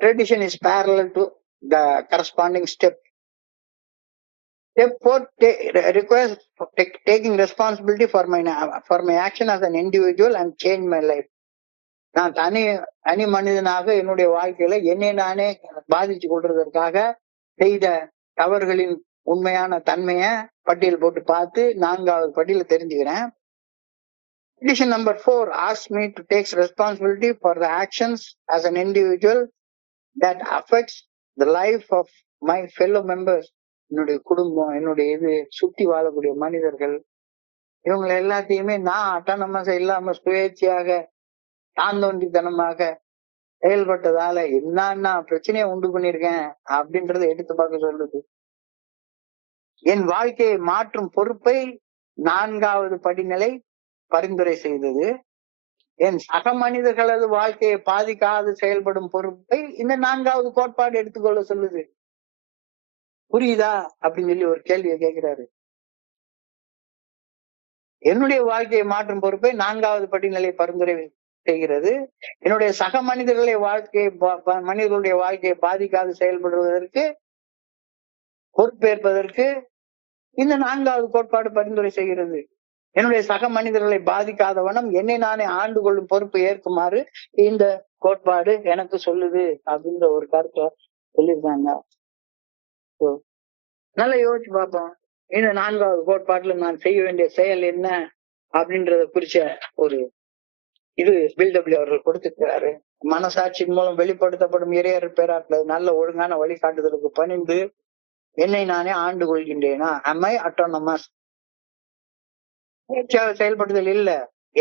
tradition is parallel to the corresponding step. Step 4 requires taking responsibility for my action as an individual and change my life. நான் தனி மனிதனாக என்னுடைய வாழ்க்கையில என்னை நானே பாதிச்சு கொள்றதற்காக செய்த தவறுகளின் உண்மையான தன்மைய பட்டியல் போட்டு பார்த்து 4வது பட்டியல தெரிஞ்சுக்கிறேன். Condition number 4 asks me to take responsibility for the actions as an individual that affects the life of my fellow members. என்னுடைய குடும்பம், என்னுடைய சுத்தி வாழக்கூடிய மனிதர்கள், இவங்களை எல்லாத்தையுமே நான் அட்டானமஸா இல்லாம சுயேட்சையாக தாந்தோண்டித்தனமாக செயல்பட்டதால என்னன்னா பிரச்சனையை உண்டு பண்ணிருக்கேன் அப்படின்றத எடுத்து பார்க்க சொல்லுது. என் வாழ்க்கையை மாற்றும் பொறுப்பை 4வது படிநிலை பரிந்துரை செய்தது. என் சக மனிதர்களது வாழ்க்கையை பாதிக்காது செயல்படும் பொறுப்பை இந்த 4வது கோட்பாடு எடுத்துக்கொள்ள சொல்லுது. புரியுதா அப்படின்னு சொல்லி ஒரு கேள்வியை கேட்கிறாரு. என்னுடைய வாழ்க்கையை மாற்றும் பொறுப்பை 4வது படிநிலை பரிந்துரை செய்கிறது. என்னுடைய சக மனிதர்களுடைய வாழ்க்கையை பாதிக்காது செயல்படுவதற்கு பொறுப்பேற்பதற்கு இந்த 4வது கோட்பாடு பரிந்துரை செய்கிறது. என்னுடைய சக மனிதர்களை பாதிக்காத வண்ணம் என்னை நானே ஆண்டு கொள்ளும் பொறுப்பை ஏற்குமாறு இந்த கோட்பாடு எனக்கு சொல்லுது அப்படின்ற ஒரு கருத்தை சொல்லியிருக்காங்க. நல்லா யோசிச்சு பார்ப்போம். இந்த 4வது கோட்பாட்டுல நான் செய்ய வேண்டிய செயல் என்ன அப்படின்றத குறிச்ச ஒரு இது பில்டபிள்யூ அவர்கள் கொடுத்திருக்கிறாரு. மனசாட்சியின் மூலம் வெளிப்படுத்தப்படும் இறையர் பேராற்றல் நல்ல ஒழுங்கான வழிகாட்டுதலுக்கு பணிந்து என்னை நானே ஆண்டு கொள்கின்றேனா? am I autonomous? செயல்படுதல் இல்ல.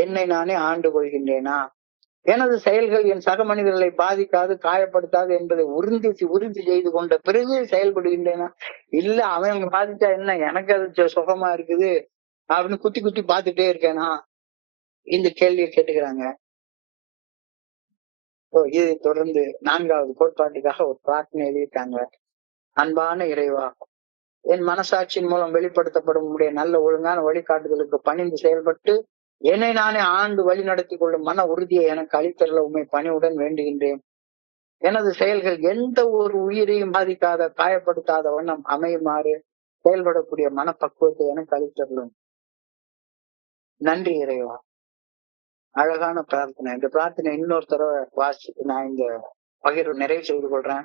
என்னை நானே ஆண்டு கொள்கின்றேனா? எனது செயல்கள் என் சக மனிதர்களை பாதிக்காது காயப்படுத்தாது என்பதை உறுதி செய்து கொண்ட பிறகு செயல்படுகின்றேனா? இல்ல, அவன் பாதிச்சா என்ன, எனக்கு அது சுகமா இருக்குது அப்படின்னு குத்தி குத்தி பார்த்துட்டே இருக்கேனா? இந்த கேள்வியை கேட்டுக்கிறாங்க. இதை தொடர்ந்து 4வது கோட்பாட்டுக்காக ஒரு பிரார்த்தனை எழுதியிருக்காங்க. அன்பான இறைவா, என் மனசாட்சியின் மூலம் வெளிப்படுத்தப்படும் உடைய நல்ல ஒழுங்கான வழிகாட்டுதலுக்கு பணிந்து செயல்பட்டு என்னை நானே ஆண்டு வழி நடத்தி கொள்ளும் மன உறுதியை எனக்கு அளித்தருள உண்மை பணிவுடன் வேண்டுகின்றேன். எனது செயல்கள் எந்த ஒரு உயிரையும் பாதிக்காத காயப்படுத்தாத வண்ணம் அமையுமாறு செயல்படக்கூடிய மனப்பக்குவத்தை எனக்கு அளித்தருளும். நன்றி இறைவா. அழகான பிரார்த்தனை. இந்த பிரார்த்தனை இன்னொரு தடவை வாசித்து நான் இந்த பகிர்வு நிறைவு செய்து கொள்றேன்.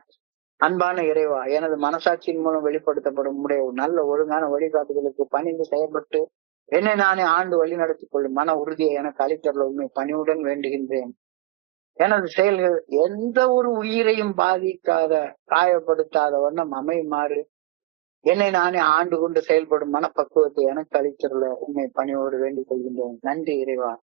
அன்பான இறைவா, எனது மனசாட்சியின் மூலம் வெளிப்படுத்தப்படும் உடைய நல்ல ஒழுங்கான வழிகாட்டுதலுக்கு பணிந்து செயல்பட்டு என்னை நானே ஆண்டு வழி நடத்தி கொள்ளும் மன உறுதியை எனக்கு அளித்தருள உண்மை பணிவுடன் வேண்டுகின்றேன். எனது செயல்கள் எந்த ஒரு உயிரையும் பாதிக்காத காயப்படுத்தாத வண்ணம் அமையுமாறு என்னை நானே ஆண்டு கொண்டு செயல்படும் மனப்பக்குவத்தை எனக்கு அளித்தருள உண்மை பணிவோடு வேண்டிக் கொள்கின்றேன். நன்றி இறைவா.